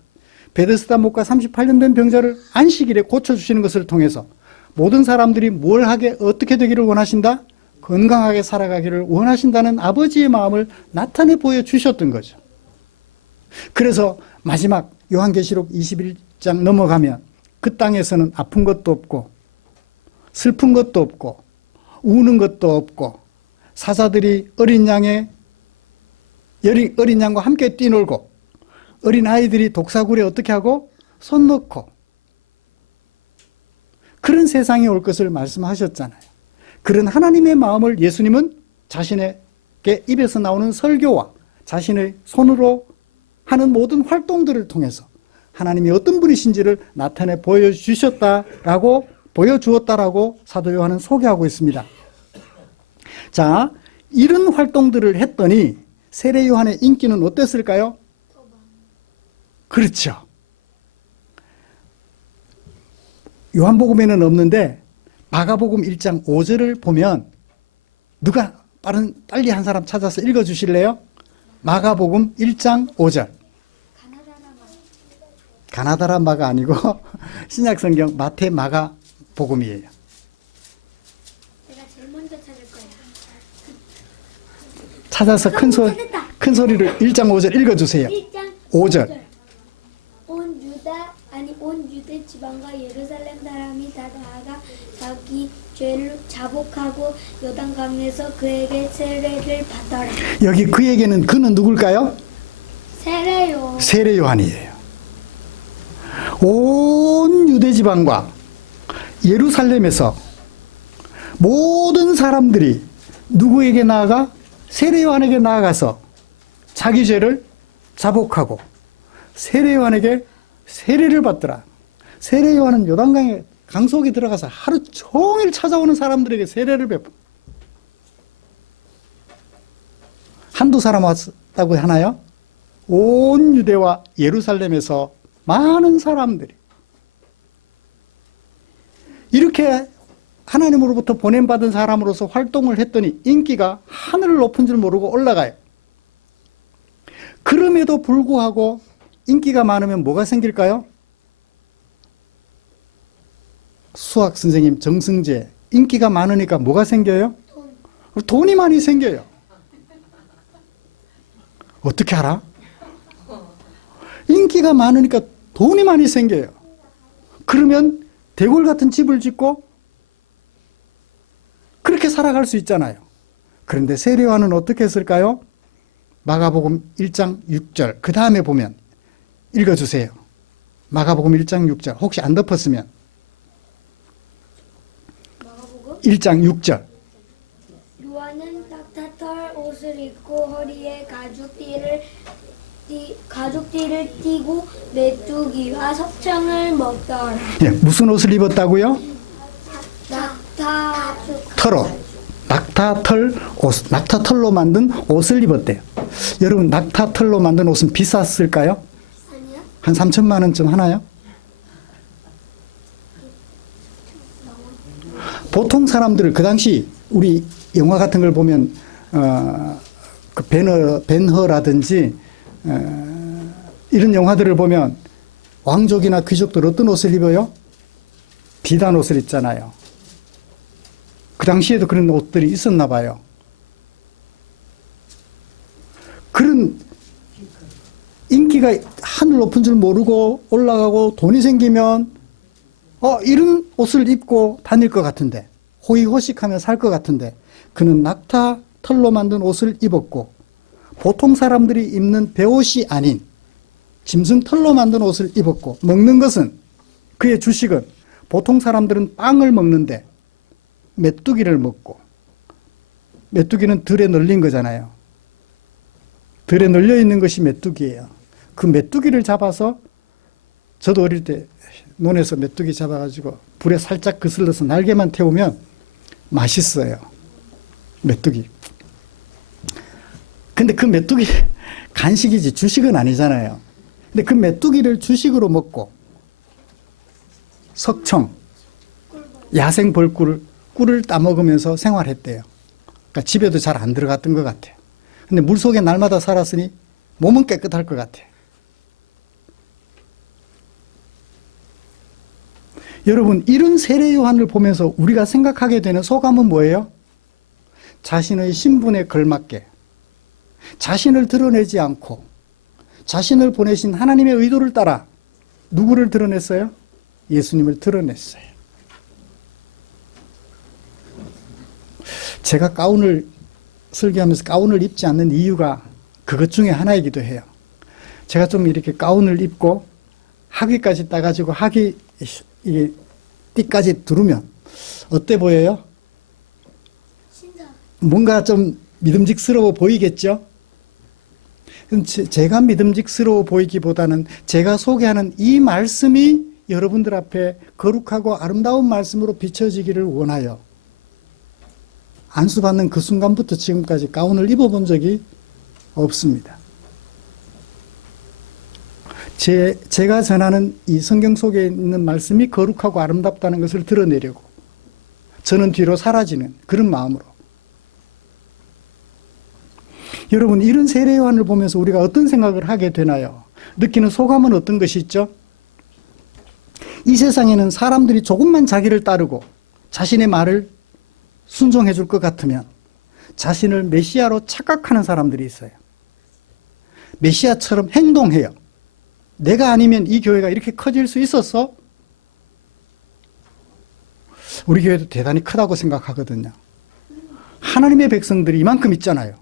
베데스다 목과 38년 된 병자를 안식일에 고쳐주시는 것을 통해서 모든 사람들이 뭘 하게 어떻게 되기를 원하신다? 건강하게 살아가기를 원하신다는 아버지의 마음을 나타내 보여주셨던 거죠. 그래서 마지막 요한계시록 21장 넘어가면 그 땅에서는 아픈 것도 없고 슬픈 것도 없고 우는 것도 없고 사자들이 어린 양과 함께 뛰놀고 어린 아이들이 독사굴에 어떻게 하고 손 넣고 그런 세상이 올 것을 말씀하셨잖아요. 그런 하나님의 마음을 예수님은 자신에게 입에서 나오는 설교와 자신의 손으로 하는 모든 활동들을 통해서 하나님이 어떤 분이신지를 나타내 보여주었다라고 사도 요한은 소개하고 있습니다. 자, 이런 활동들을 했더니 세례 요한의 인기는 어땠을까요? 그렇죠. 요한복음에는 없는데 마가복음 1장 5절을 보면 누가 빨리 한 사람 찾아서 읽어주실래요? 마가복음 1장 5절. 가나다라 마가 아니고 신약성경 마태 마가복음이에요. 내가 제일 먼저 찾을 거야. 찾아서 큰 소리를 1장 5절 읽어주세요. 1장 5절. 온 유대 지방과 예루살렘 사람이 다 나아가 자기 죄를 자복하고 요단강에서 그에게 세례를 받더라. 여기 그에게는 그는 누굴까요? 세례요. 세례 요한이에요. 온 유대 지방과 예루살렘에서 모든 사람들이 누구에게 나아가? 세례 요한에게 나아가서 자기 죄를 자복하고 세례 요한에게 세례를 받더라. 세례 요한은 요단강에 강속에 들어가서 하루 종일 찾아오는 사람들에게 세례를 베푼. 한두 사람 왔다고 하나요? 온 유대와 예루살렘에서 많은 사람들이 이렇게 하나님으로부터 보냄받은 사람으로서 활동을 했더니 인기가 하늘을 높은 줄 모르고 올라가요. 그럼에도 불구하고 인기가 많으면 뭐가 생길까요? 수학 선생님 정승재, 인기가 많으니까 뭐가 생겨요? 돈이 많이 생겨요. 어떻게 알아? 인기가 많으니까 돈이 많이 생겨요. 그러면 대궐 같은 집을 짓고 그렇게 살아갈 수 있잖아요. 그런데 세례 요한은 어떻게 했을까요? 마가복음 1장 6절 그 다음에 보면 읽어주세요. 마가복음 1장 6절 혹시 안 덮었으면 마가복음 1장 6절 요한은 낙타털 옷을 입고 허리에 가죽띠를 띠고 메뚜기와 석청을 먹더라. 예, 무슨 옷을 입었다고요? 낙타털로 만든 옷을 입었대요. 여러분 낙타털로 만든 옷은 비쌌을까요? 아니요. 한 3천만 원쯤 하나요? 보통 사람들 그 당시 우리 영화 같은 걸 보면 그 벤허라든지 이런 영화들을 보면 왕족이나 귀족들 어떤 옷을 입어요? 비단 옷을 입잖아요. 그 당시에도 그런 옷들이 있었나 봐요. 그런 인기가 하늘 높은 줄 모르고 올라가고 돈이 생기면 이런 옷을 입고 다닐 것 같은데 호의호식하며 살 것 같은데 그는 낙타 털로 만든 옷을 입었고 보통 사람들이 입는 베옷이 아닌 짐승 털로 만든 옷을 입었고 먹는 것은 그의 주식은 보통 사람들은 빵을 먹는데 메뚜기를 먹고 메뚜기는 들에 널린 거잖아요. 들에 널려 있는 것이 메뚜기예요. 그 메뚜기를 잡아서 저도 어릴 때 논에서 메뚜기 잡아가지고 불에 살짝 그슬러서 날개만 태우면 맛있어요. 메뚜기. 근데 그 메뚜기 간식이지 주식은 아니잖아요. 근데 그 메뚜기를 주식으로 먹고 석청, 야생 꿀을 따먹으면서 생활했대요. 그러니까 집에도 잘 안 들어갔던 것 같아요. 근데 물속에 날마다 살았으니 몸은 깨끗할 것 같아요. 여러분, 이런 세례 요한을 보면서 우리가 생각하게 되는 소감은 뭐예요? 자신의 신분에 걸맞게 자신을 드러내지 않고 자신을 보내신 하나님의 의도를 따라 누구를 드러냈어요? 예수님을 드러냈어요. 제가 가운을 설교하면서 가운을 입지 않는 이유가 그것 중에 하나이기도 해요. 제가 좀 이렇게 가운을 입고 하기까지 따가지고 하기 이게 띠까지 두르면 어때 보여요? 뭔가 좀 믿음직스러워 보이겠죠? 제가 믿음직스러워 보이기보다는 제가 소개하는 이 말씀이 여러분들 앞에 거룩하고 아름다운 말씀으로 비춰지기를 원하여 안수받는 그 순간부터 지금까지 가운을 입어본 적이 없습니다. 제가 전하는 이 성경 속에 있는 말씀이 거룩하고 아름답다는 것을 드러내려고 저는 뒤로 사라지는 그런 마음으로. 여러분, 이런 세례 요한을 보면서 우리가 어떤 생각을 하게 되나요? 느끼는 소감은 어떤 것이 있죠? 이 세상에는 사람들이 조금만 자기를 따르고 자신의 말을 순종해 줄 것 같으면 자신을 메시아로 착각하는 사람들이 있어요. 메시아처럼 행동해요. 내가 아니면 이 교회가 이렇게 커질 수 있었어? 우리 교회도 대단히 크다고 생각하거든요. 하나님의 백성들이 이만큼 있잖아요.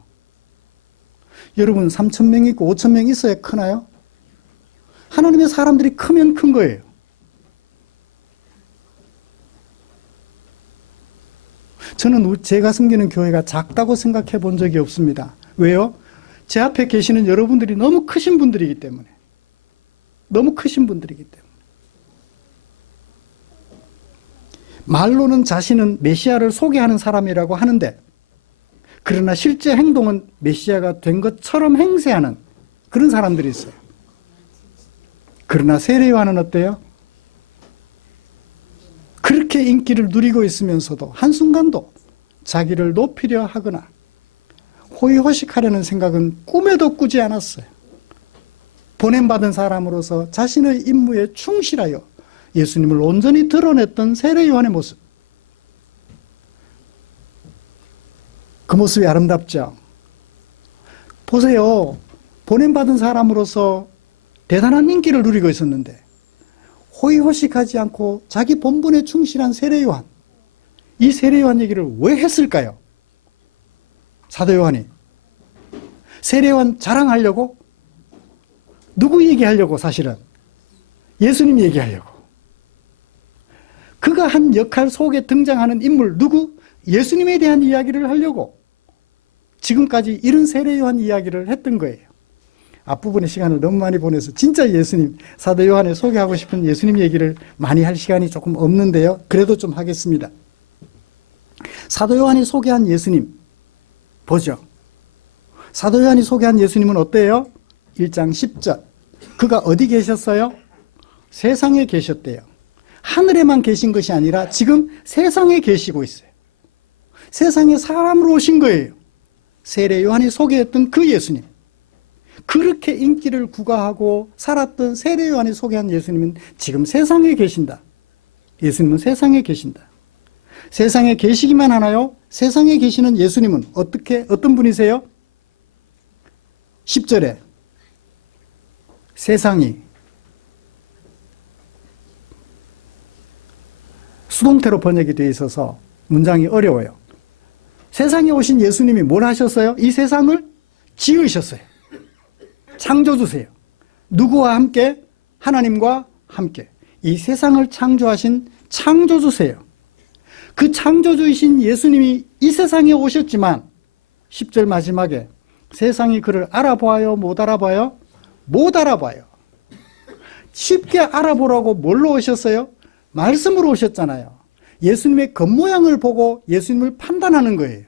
여러분, 3,000명 있고 5,000명 있어야 크나요? 하나님의 사람들이 크면 큰 거예요. 저는 제가 섬기는 교회가 작다고 생각해 본 적이 없습니다. 왜요? 제 앞에 계시는 여러분들이 너무 크신 분들이기 때문에. 너무 크신 분들이기 때문에. 말로는 자신은 메시아를 소개하는 사람이라고 하는데 그러나 실제 행동은 메시아가 된 것처럼 행세하는 그런 사람들이 있어요. 그러나 세례 요한은 어때요? 그렇게 인기를 누리고 있으면서도 한순간도 자기를 높이려 하거나 호의호식하려는 생각은 꿈에도 꾸지 않았어요. 보냄받은 사람으로서 자신의 임무에 충실하여 예수님을 온전히 드러냈던 세례 요한의 모습. 그 모습이 아름답죠. 보세요. 보냄받은 사람으로서 대단한 인기를 누리고 있었는데 호의호식하지 않고 자기 본분에 충실한 세례 요한. 이 세례 요한 얘기를 왜 했을까요? 사도 요한이. 세례 요한 자랑하려고? 누구 얘기하려고 사실은? 예수님 얘기하려고. 그가 한 역할 속에 등장하는 인물 누구? 예수님에 대한 이야기를 하려고 지금까지 이런 세례 요한 이야기를 했던 거예요. 앞부분의 시간을 너무 많이 보내서 진짜 예수님, 사도 요한에 소개하고 싶은 예수님 얘기를 많이 할 시간이 조금 없는데요. 그래도 좀 하겠습니다. 사도 요한이 소개한 예수님 보죠. 사도 요한이 소개한 예수님은 어때요? 1장 10절. 그가 어디 계셨어요? 세상에 계셨대요. 하늘에만 계신 것이 아니라 지금 세상에 계시고 있어요. 세상에 사람으로 오신 거예요. 세례 요한이 소개했던 그 예수님. 그렇게 인기를 구가하고 살았던 세례 요한이 소개한 예수님은 지금 세상에 계신다. 예수님은 세상에 계신다. 세상에 계시기만 하나요? 세상에 계시는 예수님은 어떤 분이세요? 10절에 세상이 수동태로 번역이 되어 있어서 문장이 어려워요. 세상에 오신 예수님이 뭘 하셨어요? 이 세상을 지으셨어요. 창조주세요. 누구와 함께? 하나님과 함께. 이 세상을 창조하신 창조주세요. 그 창조주이신 예수님이 이 세상에 오셨지만 10절 마지막에 세상이 그를 알아봐요? 못 알아봐요? 못 알아봐요. 쉽게 알아보라고 뭘로 오셨어요? 말씀으로 오셨잖아요. 예수님의 겉모양을 보고 예수님을 판단하는 거예요.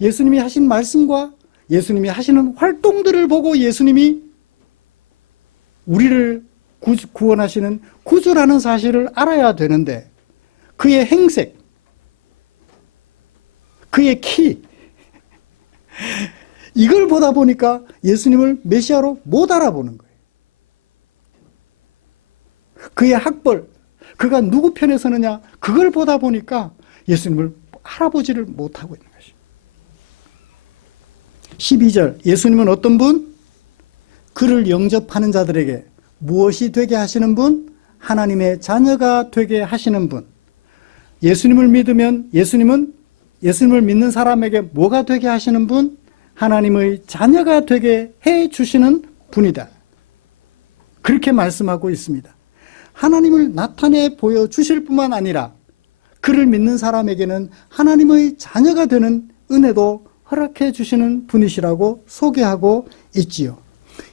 예수님이 하신 말씀과 예수님이 하시는 활동들을 보고 예수님이 우리를 구원하시는 구주라는 사실을 알아야 되는데 그의 행색, 그의 키 이걸 보다 보니까 예수님을 메시아로 못 알아보는 거예요. 그의 학벌, 그가 누구 편에 서느냐, 그걸 보다 보니까 예수님을 알아보지를 못하고 있는 것이죠. 12절, 예수님은 어떤 분? 그를 영접하는 자들에게 무엇이 되게 하시는 분? 하나님의 자녀가 되게 하시는 분. 예수님을 믿으면 예수님을 믿는 사람에게 뭐가 되게 하시는 분? 하나님의 자녀가 되게 해 주시는 분이다. 그렇게 말씀하고 있습니다. 하나님을 나타내 보여주실 뿐만 아니라 그를 믿는 사람에게는 하나님의 자녀가 되는 은혜도 허락해 주시는 분이시라고 소개하고 있지요.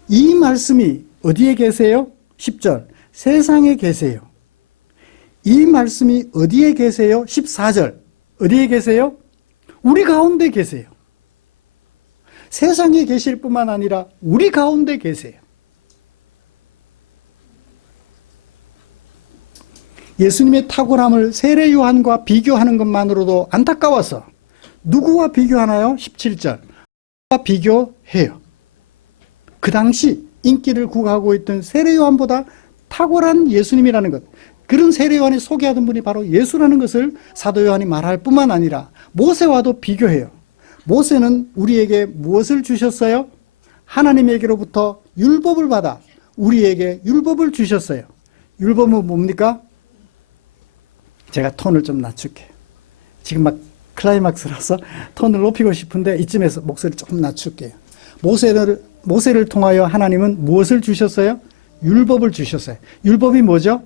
이 말씀이 어디에 계세요? 10절, 세상에 계세요. 이 말씀이 어디에 계세요? 14절, 어디에 계세요? 우리 가운데 계세요. 세상에 계실 뿐만 아니라 우리 가운데 계세요. 예수님의 탁월함을 세례 요한과 비교하는 것만으로도 안타까워서 누구와 비교하나요? 17절. 비교해요. 그 당시 인기를 구가하고 있던 세례 요한보다 탁월한 예수님이라는 것, 그런 세례 요한이 소개하던 분이 바로 예수라는 것을 사도 요한이 말할 뿐만 아니라 모세와도 비교해요. 모세는 우리에게 무엇을 주셨어요? 하나님에게로부터 율법을 받아 우리에게 율법을 주셨어요. 율법은 뭡니까? 제가 톤을 좀 낮출게요. 지금 막 클라이막스라서 톤을 높이고 싶은데 이쯤에서 목소리를 조금 낮출게요. 모세를 통하여 하나님은 무엇을 주셨어요? 율법을 주셨어요. 율법이 뭐죠?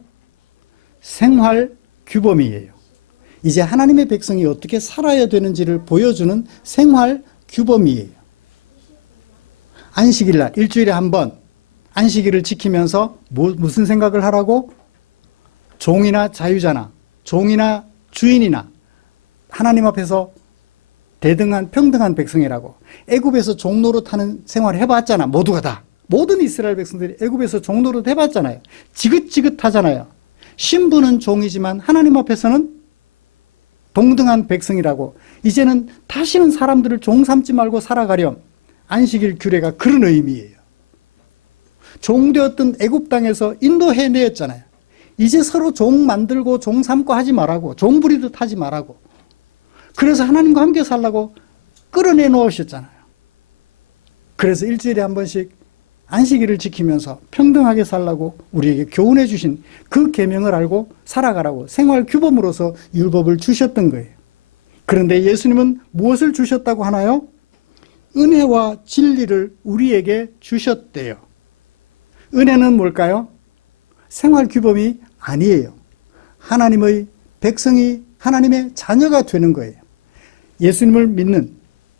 생활 규범이에요. 이제 하나님의 백성이 어떻게 살아야 되는지를 보여주는 생활 규범이에요. 안식일 날 일주일에 한 번 안식일을 지키면서 무슨 생각을 하라고? 종이나 자유자나 종이나 주인이나 하나님 앞에서 대등한 평등한 백성이라고. 애굽에서 종노릇하는 생활을 해봤잖아. 모두가 다. 모든 이스라엘 백성들이 애굽에서 종노릇 해봤잖아요. 지긋지긋하잖아요. 신부는 종이지만 하나님 앞에서는 동등한 백성이라고. 이제는 다시는 사람들을 종 삼지 말고 살아가렴. 안식일 규례가 그런 의미예요. 종되었던 애굽 땅에서 인도해내었잖아요. 이제 서로 종 만들고 종 삼고 하지 말라고. 종 부리듯 하지 말라고. 그래서 하나님과 함께 살라고 끌어내 놓으셨잖아요. 그래서 일주일에 한 번씩 안식일을 지키면서 평등하게 살라고 우리에게 교훈해 주신 그 계명을 알고 살아가라고 생활 규범으로서 율법을 주셨던 거예요. 그런데 예수님은 무엇을 주셨다고 하나요? 은혜와 진리를 우리에게 주셨대요. 은혜는 뭘까요? 생활 규범이 아니에요. 하나님의 백성이 하나님의 자녀가 되는 거예요. 예수님을 믿는,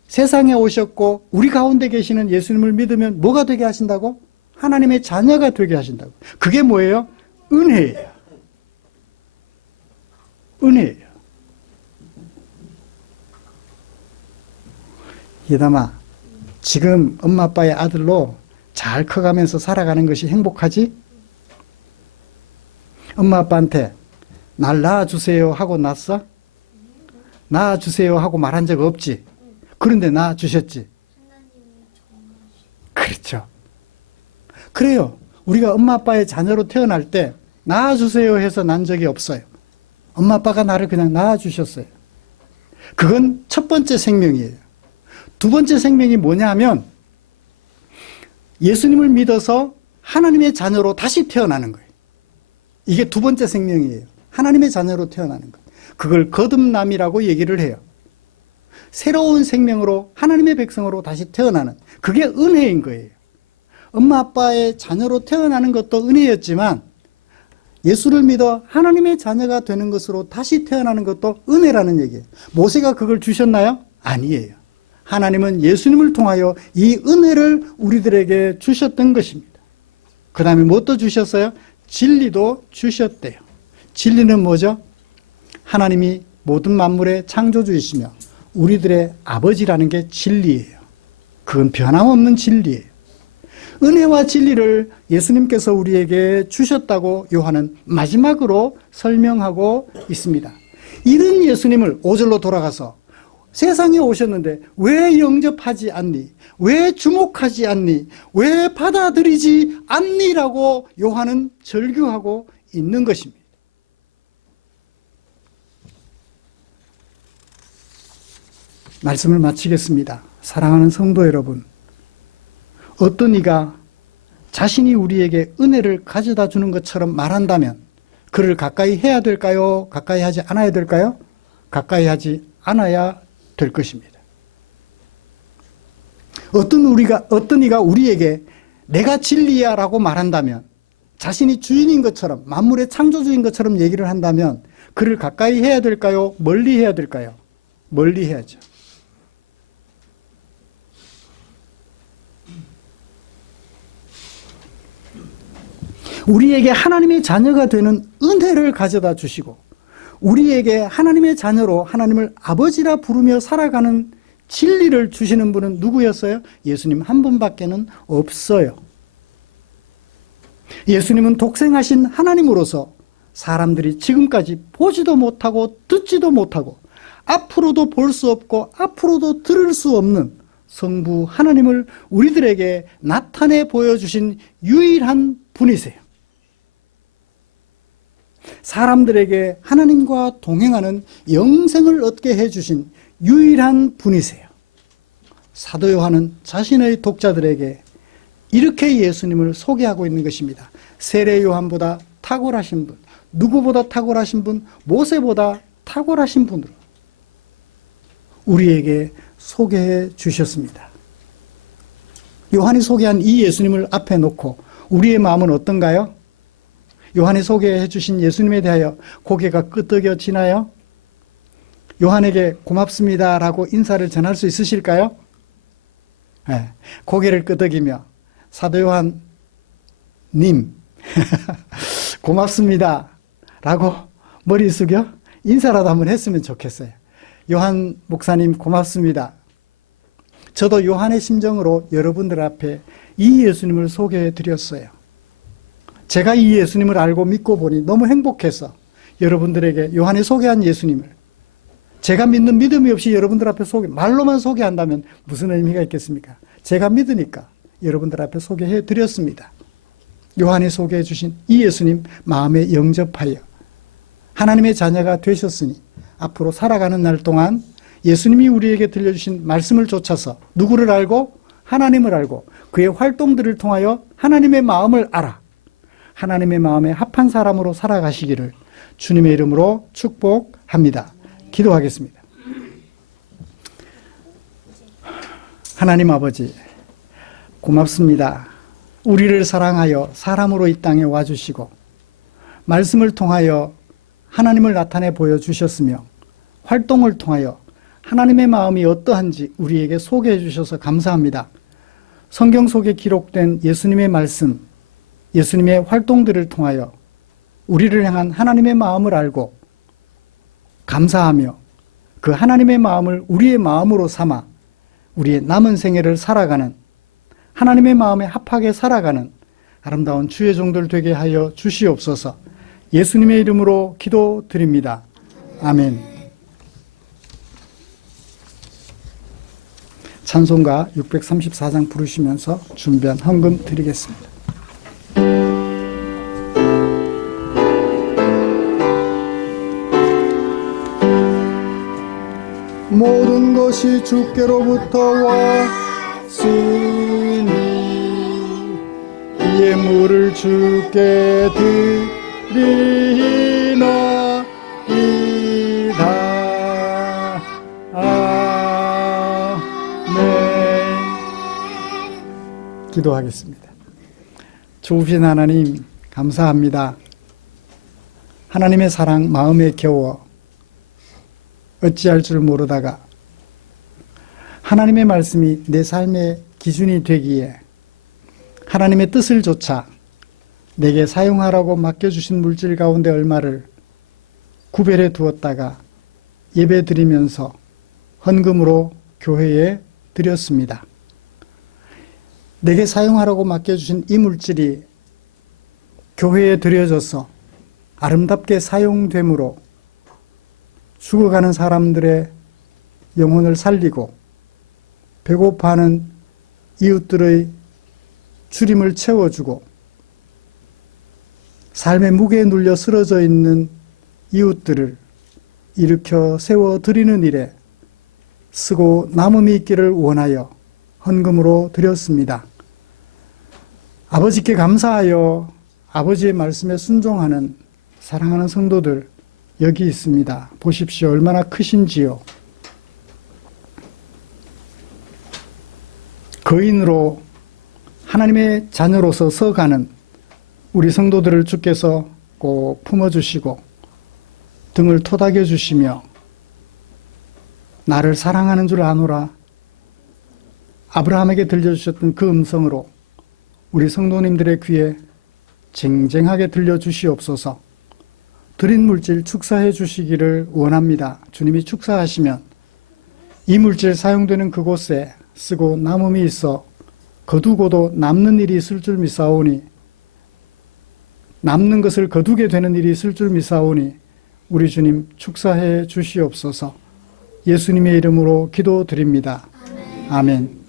세상에 오셨고 우리 가운데 계시는 예수님을 믿으면 뭐가 되게 하신다고? 하나님의 자녀가 되게 하신다고. 그게 뭐예요? 은혜예요. 은혜예요. 예담아, 지금 엄마 아빠의 아들로 잘 커가면서 살아가는 것이 행복하지? 엄마 아빠한테 날 낳아주세요 하고 낳았어? 낳아주세요 하고 말한 적 없지? 그런데 낳아주셨지? 그렇죠. 그래요. 우리가 엄마 아빠의 자녀로 태어날 때 낳아주세요 해서 난 적이 없어요. 엄마 아빠가 나를 그냥 낳아주셨어요. 그건 첫 번째 생명이에요. 두 번째 생명이 뭐냐 하면 예수님을 믿어서 하나님의 자녀로 다시 태어나는 거예요. 이게 두 번째 생명이에요. 하나님의 자녀로 태어나는 것. 그걸 거듭남이라고 얘기를 해요. 새로운 생명으로 하나님의 백성으로 다시 태어나는, 그게 은혜인 거예요. 엄마 아빠의 자녀로 태어나는 것도 은혜였지만 예수를 믿어 하나님의 자녀가 되는 것으로 다시 태어나는 것도 은혜라는 얘기예요. 모세가 그걸 주셨나요? 아니에요. 하나님은 예수님을 통하여 이 은혜를 우리들에게 주셨던 것입니다. 그 다음에 무엇도 주셨어요? 진리도 주셨대요. 진리는 뭐죠? 하나님이 모든 만물의 창조주이시며 우리들의 아버지라는 게 진리예요. 그건 변함없는 진리예요. 은혜와 진리를 예수님께서 우리에게 주셨다고 요한은 마지막으로 설명하고 있습니다. 이런 예수님을 5절로 돌아가서 세상에 오셨는데 왜 영접하지 않니? 왜 주목하지 않니? 왜 받아들이지 않니? 라고 요한은 절규하고 있는 것입니다. 말씀을 마치겠습니다. 사랑하는 성도 여러분, 어떤 이가 자신이 우리에게 은혜를 가져다 주는 것처럼 말한다면 그를 가까이 해야 될까요? 가까이 하지 않아야 될까요? 가까이 하지 않아야 될 것입니다. 어떤 이가 우리에게 내가 진리야 라고 말한다면, 자신이 주인인 것처럼, 만물의 창조주인 것처럼 얘기를 한다면 그를 가까이 해야 될까요? 멀리 해야 될까요? 멀리 해야죠. 우리에게 하나님의 자녀가 되는 은혜를 가져다 주시고 우리에게 하나님의 자녀로 하나님을 아버지라 부르며 살아가는 진리를 주시는 분은 누구였어요? 예수님 한 분밖에는 없어요. 예수님은 독생하신 하나님으로서 사람들이 지금까지 보지도 못하고 듣지도 못하고 앞으로도 볼 수 없고 앞으로도 들을 수 없는 성부 하나님을 우리들에게 나타내 보여주신 유일한 분이세요. 사람들에게 하나님과 동행하는 영생을 얻게 해주신 유일한 분이세요. 사도 요한은 자신의 독자들에게 이렇게 예수님을 소개하고 있는 것입니다. 세례 요한보다 탁월하신 분, 누구보다 탁월하신 분, 모세보다 탁월하신 분으로 우리에게 소개해 주셨습니다. 요한이 소개한 이 예수님을 앞에 놓고 우리의 마음은 어떤가요? 요한이 소개해 주신 예수님에 대하여 고개가 끄덕여지나요? 요한에게 고맙습니다 라고 인사를 전할 수 있으실까요? 네, 고개를 끄덕이며 사도 요한님 고맙습니다 라고 머리 숙여 인사라도 한번 했으면 좋겠어요. 요한 목사님 고맙습니다. 저도 요한의 심정으로 여러분들 앞에 이 예수님을 소개해 드렸어요. 제가 이 예수님을 알고 믿고 보니 너무 행복해서 여러분들에게 요한이 소개한 예수님을 제가 믿는 믿음이 없이 여러분들 앞에 말로만 소개한다면 무슨 의미가 있겠습니까? 제가 믿으니까 여러분들 앞에 소개해 드렸습니다. 요한이 소개해 주신 이 예수님 마음에 영접하여 하나님의 자녀가 되셨으니 앞으로 살아가는 날 동안 예수님이 우리에게 들려주신 말씀을 좇아서 누구를 알고? 하나님을 알고 그의 활동들을 통하여 하나님의 마음을 알아 하나님의 마음에 합한 사람으로 살아가시기를 주님의 이름으로 축복합니다. 기도하겠습니다. 하나님 아버지 고맙습니다. 우리를 사랑하여 사람으로 이 땅에 와주시고 말씀을 통하여 하나님을 나타내 보여주셨으며 활동을 통하여 하나님의 마음이 어떠한지 우리에게 소개해 주셔서 감사합니다. 성경 속에 기록된 예수님의 말씀, 예수님의 활동들을 통하여 우리를 향한 하나님의 마음을 알고 감사하며 그 하나님의 마음을 우리의 마음으로 삼아 우리의 남은 생애를 살아가는 하나님의 마음에 합하게 살아가는 아름다운 주의 종들 되게 하여 주시옵소서. 예수님의 이름으로 기도드립니다. 아멘. 찬송가 634장 부르시면서 준비한 헌금 드리겠습니다. 모든 것이 주께로부터 왔으니 이 예물을 주께 드리나이다. 아멘. 기도하겠습니다. 좋으신 하나님 감사합니다. 하나님의 사랑 마음에 겨워 어찌할 줄 모르다가 하나님의 말씀이 내 삶의 기준이 되기에 하나님의 뜻을 좇아 내게 사용하라고 맡겨주신 물질 가운데 얼마를 구별해 두었다가 예배 드리면서 헌금으로 교회에 드렸습니다. 내게 사용하라고 맡겨주신 이 물질이 교회에 드려져서 아름답게 사용됨으로 죽어가는 사람들의 영혼을 살리고 배고파하는 이웃들의 주림을 채워주고 삶의 무게에 눌려 쓰러져 있는 이웃들을 일으켜 세워드리는 일에 쓰고 남음이 있기를 원하여 헌금으로 드렸습니다. 아버지께 감사하여 아버지의 말씀에 순종하는 사랑하는 성도들 여기 있습니다. 보십시오. 얼마나 크신지요. 거인으로 하나님의 자녀로서 서가는 우리 성도들을 주께서 꼭 품어주시고 등을 토닥여 주시며 나를 사랑하는 줄 아노라 아브라함에게 들려주셨던 그 음성으로 우리 성도님들의 귀에 쟁쟁하게 들려주시옵소서. 드린 물질 축사해 주시기를 원합니다. 주님이 축사하시면 이 물질 사용되는 그곳에 쓰고 남음이 있어 거두고도 남는 일이 있을 줄 믿사오니 남는 것을 거두게 되는 일이 있을 줄 믿사오니 우리 주님 축사해 주시옵소서. 예수님의 이름으로 기도드립니다. 아멘.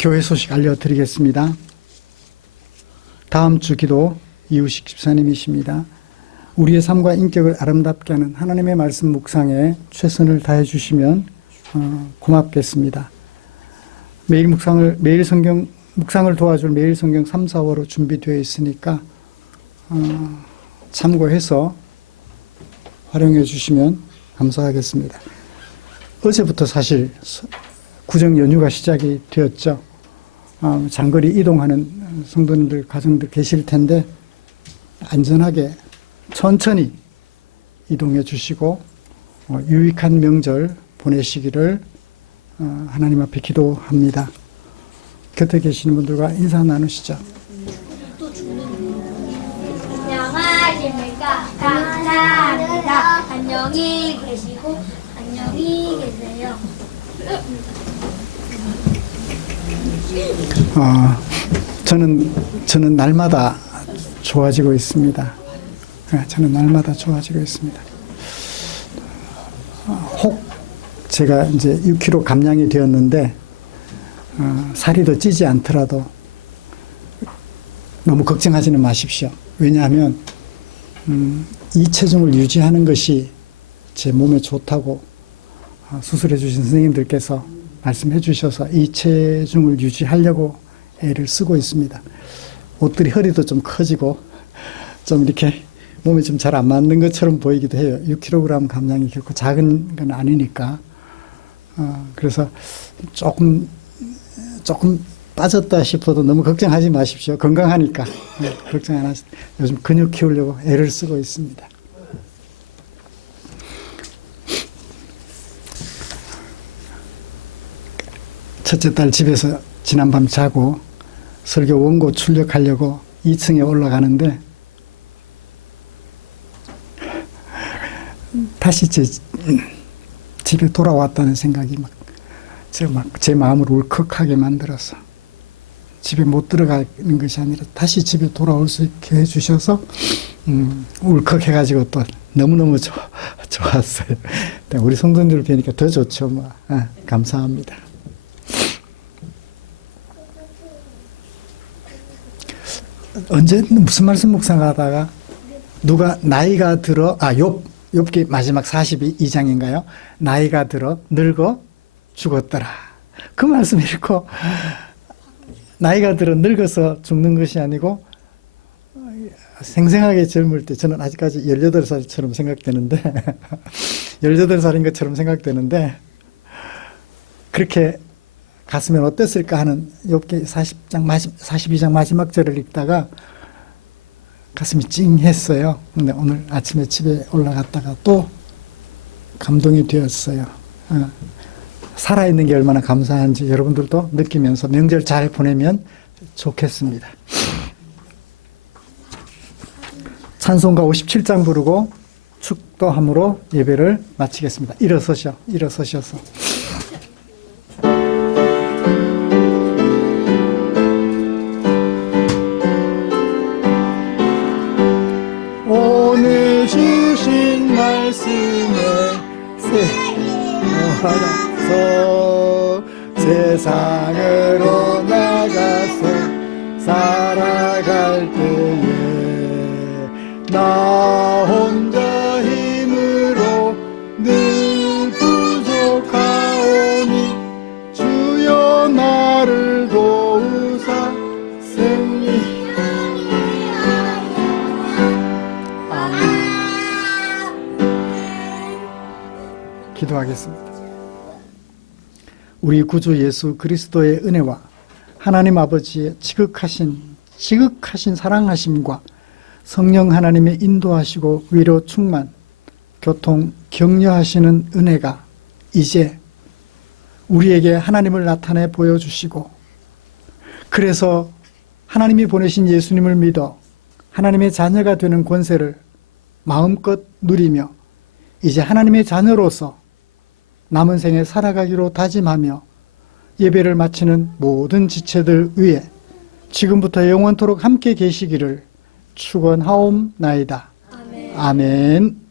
교회 소식 알려드리겠습니다. 다음 주 기도 이우식 집사님이십니다. 우리의 삶과 인격을 아름답게 하는 하나님의 말씀 묵상에 최선을 다해 주시면 고맙겠습니다. 매일 성경 묵상을 도와줄 매일 성경 3, 4호로 준비되어 있으니까 참고해서 활용해 주시면 감사하겠습니다. 어제부터 사실 구정 연휴가 시작이 되었죠. 장거리 이동하는 성도님들, 가정들 계실 텐데 안전하게 천천히 이동해 주시고 유익한 명절 보내시기를 하나님 앞에 기도합니다. 곁에 계시는 분들과 인사 나누시죠. 안녕하십니까. 감사합니다. 안녕히 계시고 안녕히 계세요. 저는 날마다 좋아지고 있습니다. 저는 날마다 좋아지고 있습니다. 혹 제가 이제 6kg 감량이 되었는데 살이 더 찌지 않더라도 너무 걱정하지는 마십시오. 왜냐하면 이 체중을 유지하는 것이 제 몸에 좋다고 수술해 주신 선생님들께서 말씀해 주셔서 이 체중을 유지하려고 애를 쓰고 있습니다. 옷들이 허리도 좀 커지고 좀 이렇게 몸에 좀 잘 안 맞는 것처럼 보이기도 해요. 6kg 감량이 결코 작은 건 아니니까. 그래서 조금 빠졌다 싶어도 너무 걱정하지 마십시오. 건강하니까. 걱정 안 하시고 요즘 근육 키우려고 애를 쓰고 있습니다. 첫째 딸 집에서 지난밤 자고 설교 원고 출력하려고 2층에 올라가는데 다시 집에 돌아왔다는 생각이 제 마음을 울컥하게 만들어서 집에 못 들어가는 것이 아니라 다시 집에 돌아올 수 있게 해주셔서 울컥해가지고 또 너무너무 좋았어요. 우리 성도님들 뵈니까 더 좋죠. 감사합니다. 언제 무슨 말씀 묵상하다가 누가 나이가 들어 욥기 마지막 42장인가요? 나이가 들어 늙어 죽었더라. 그 말씀 읽고 나이가 들어 늙어서 죽는 것이 아니고 생생하게 젊을 때 저는 아직까지 18살처럼 생각되는데 18살인 것처럼 생각되는데 그렇게 갔으면 어땠을까 하는 욥기 42장 마지막 절을 읽다가 가슴이 찡했어요. 근데 오늘 아침에 집에 올라갔다가 또 감동이 되었어요. 살아있는 게 얼마나 감사한지 여러분들도 느끼면서 명절 잘 보내면 좋겠습니다. 찬송가 57장 부르고 축도함으로 예배를 마치겠습니다. 일어서셔서. 오늘 주신 말씀에 세워서 세상으로 나가서 살아갈 때에 나 혼자 힘을 기도하겠습니다. 우리 구주 예수 그리스도의 은혜와 하나님 아버지의 지극하신 사랑하심과 성령 하나님의 인도하시고 위로 충만, 교통, 격려하시는 은혜가 이제 우리에게 하나님을 나타내 보여주시고, 그래서 하나님이 보내신 예수님을 믿어 하나님의 자녀가 되는 권세를 마음껏 누리며 이제 하나님의 자녀로서 남은 생에 살아가기로 다짐하며 예배를 마치는 모든 지체들 위해 지금부터 영원토록 함께 계시기를 축원하옵나이다. 아멘.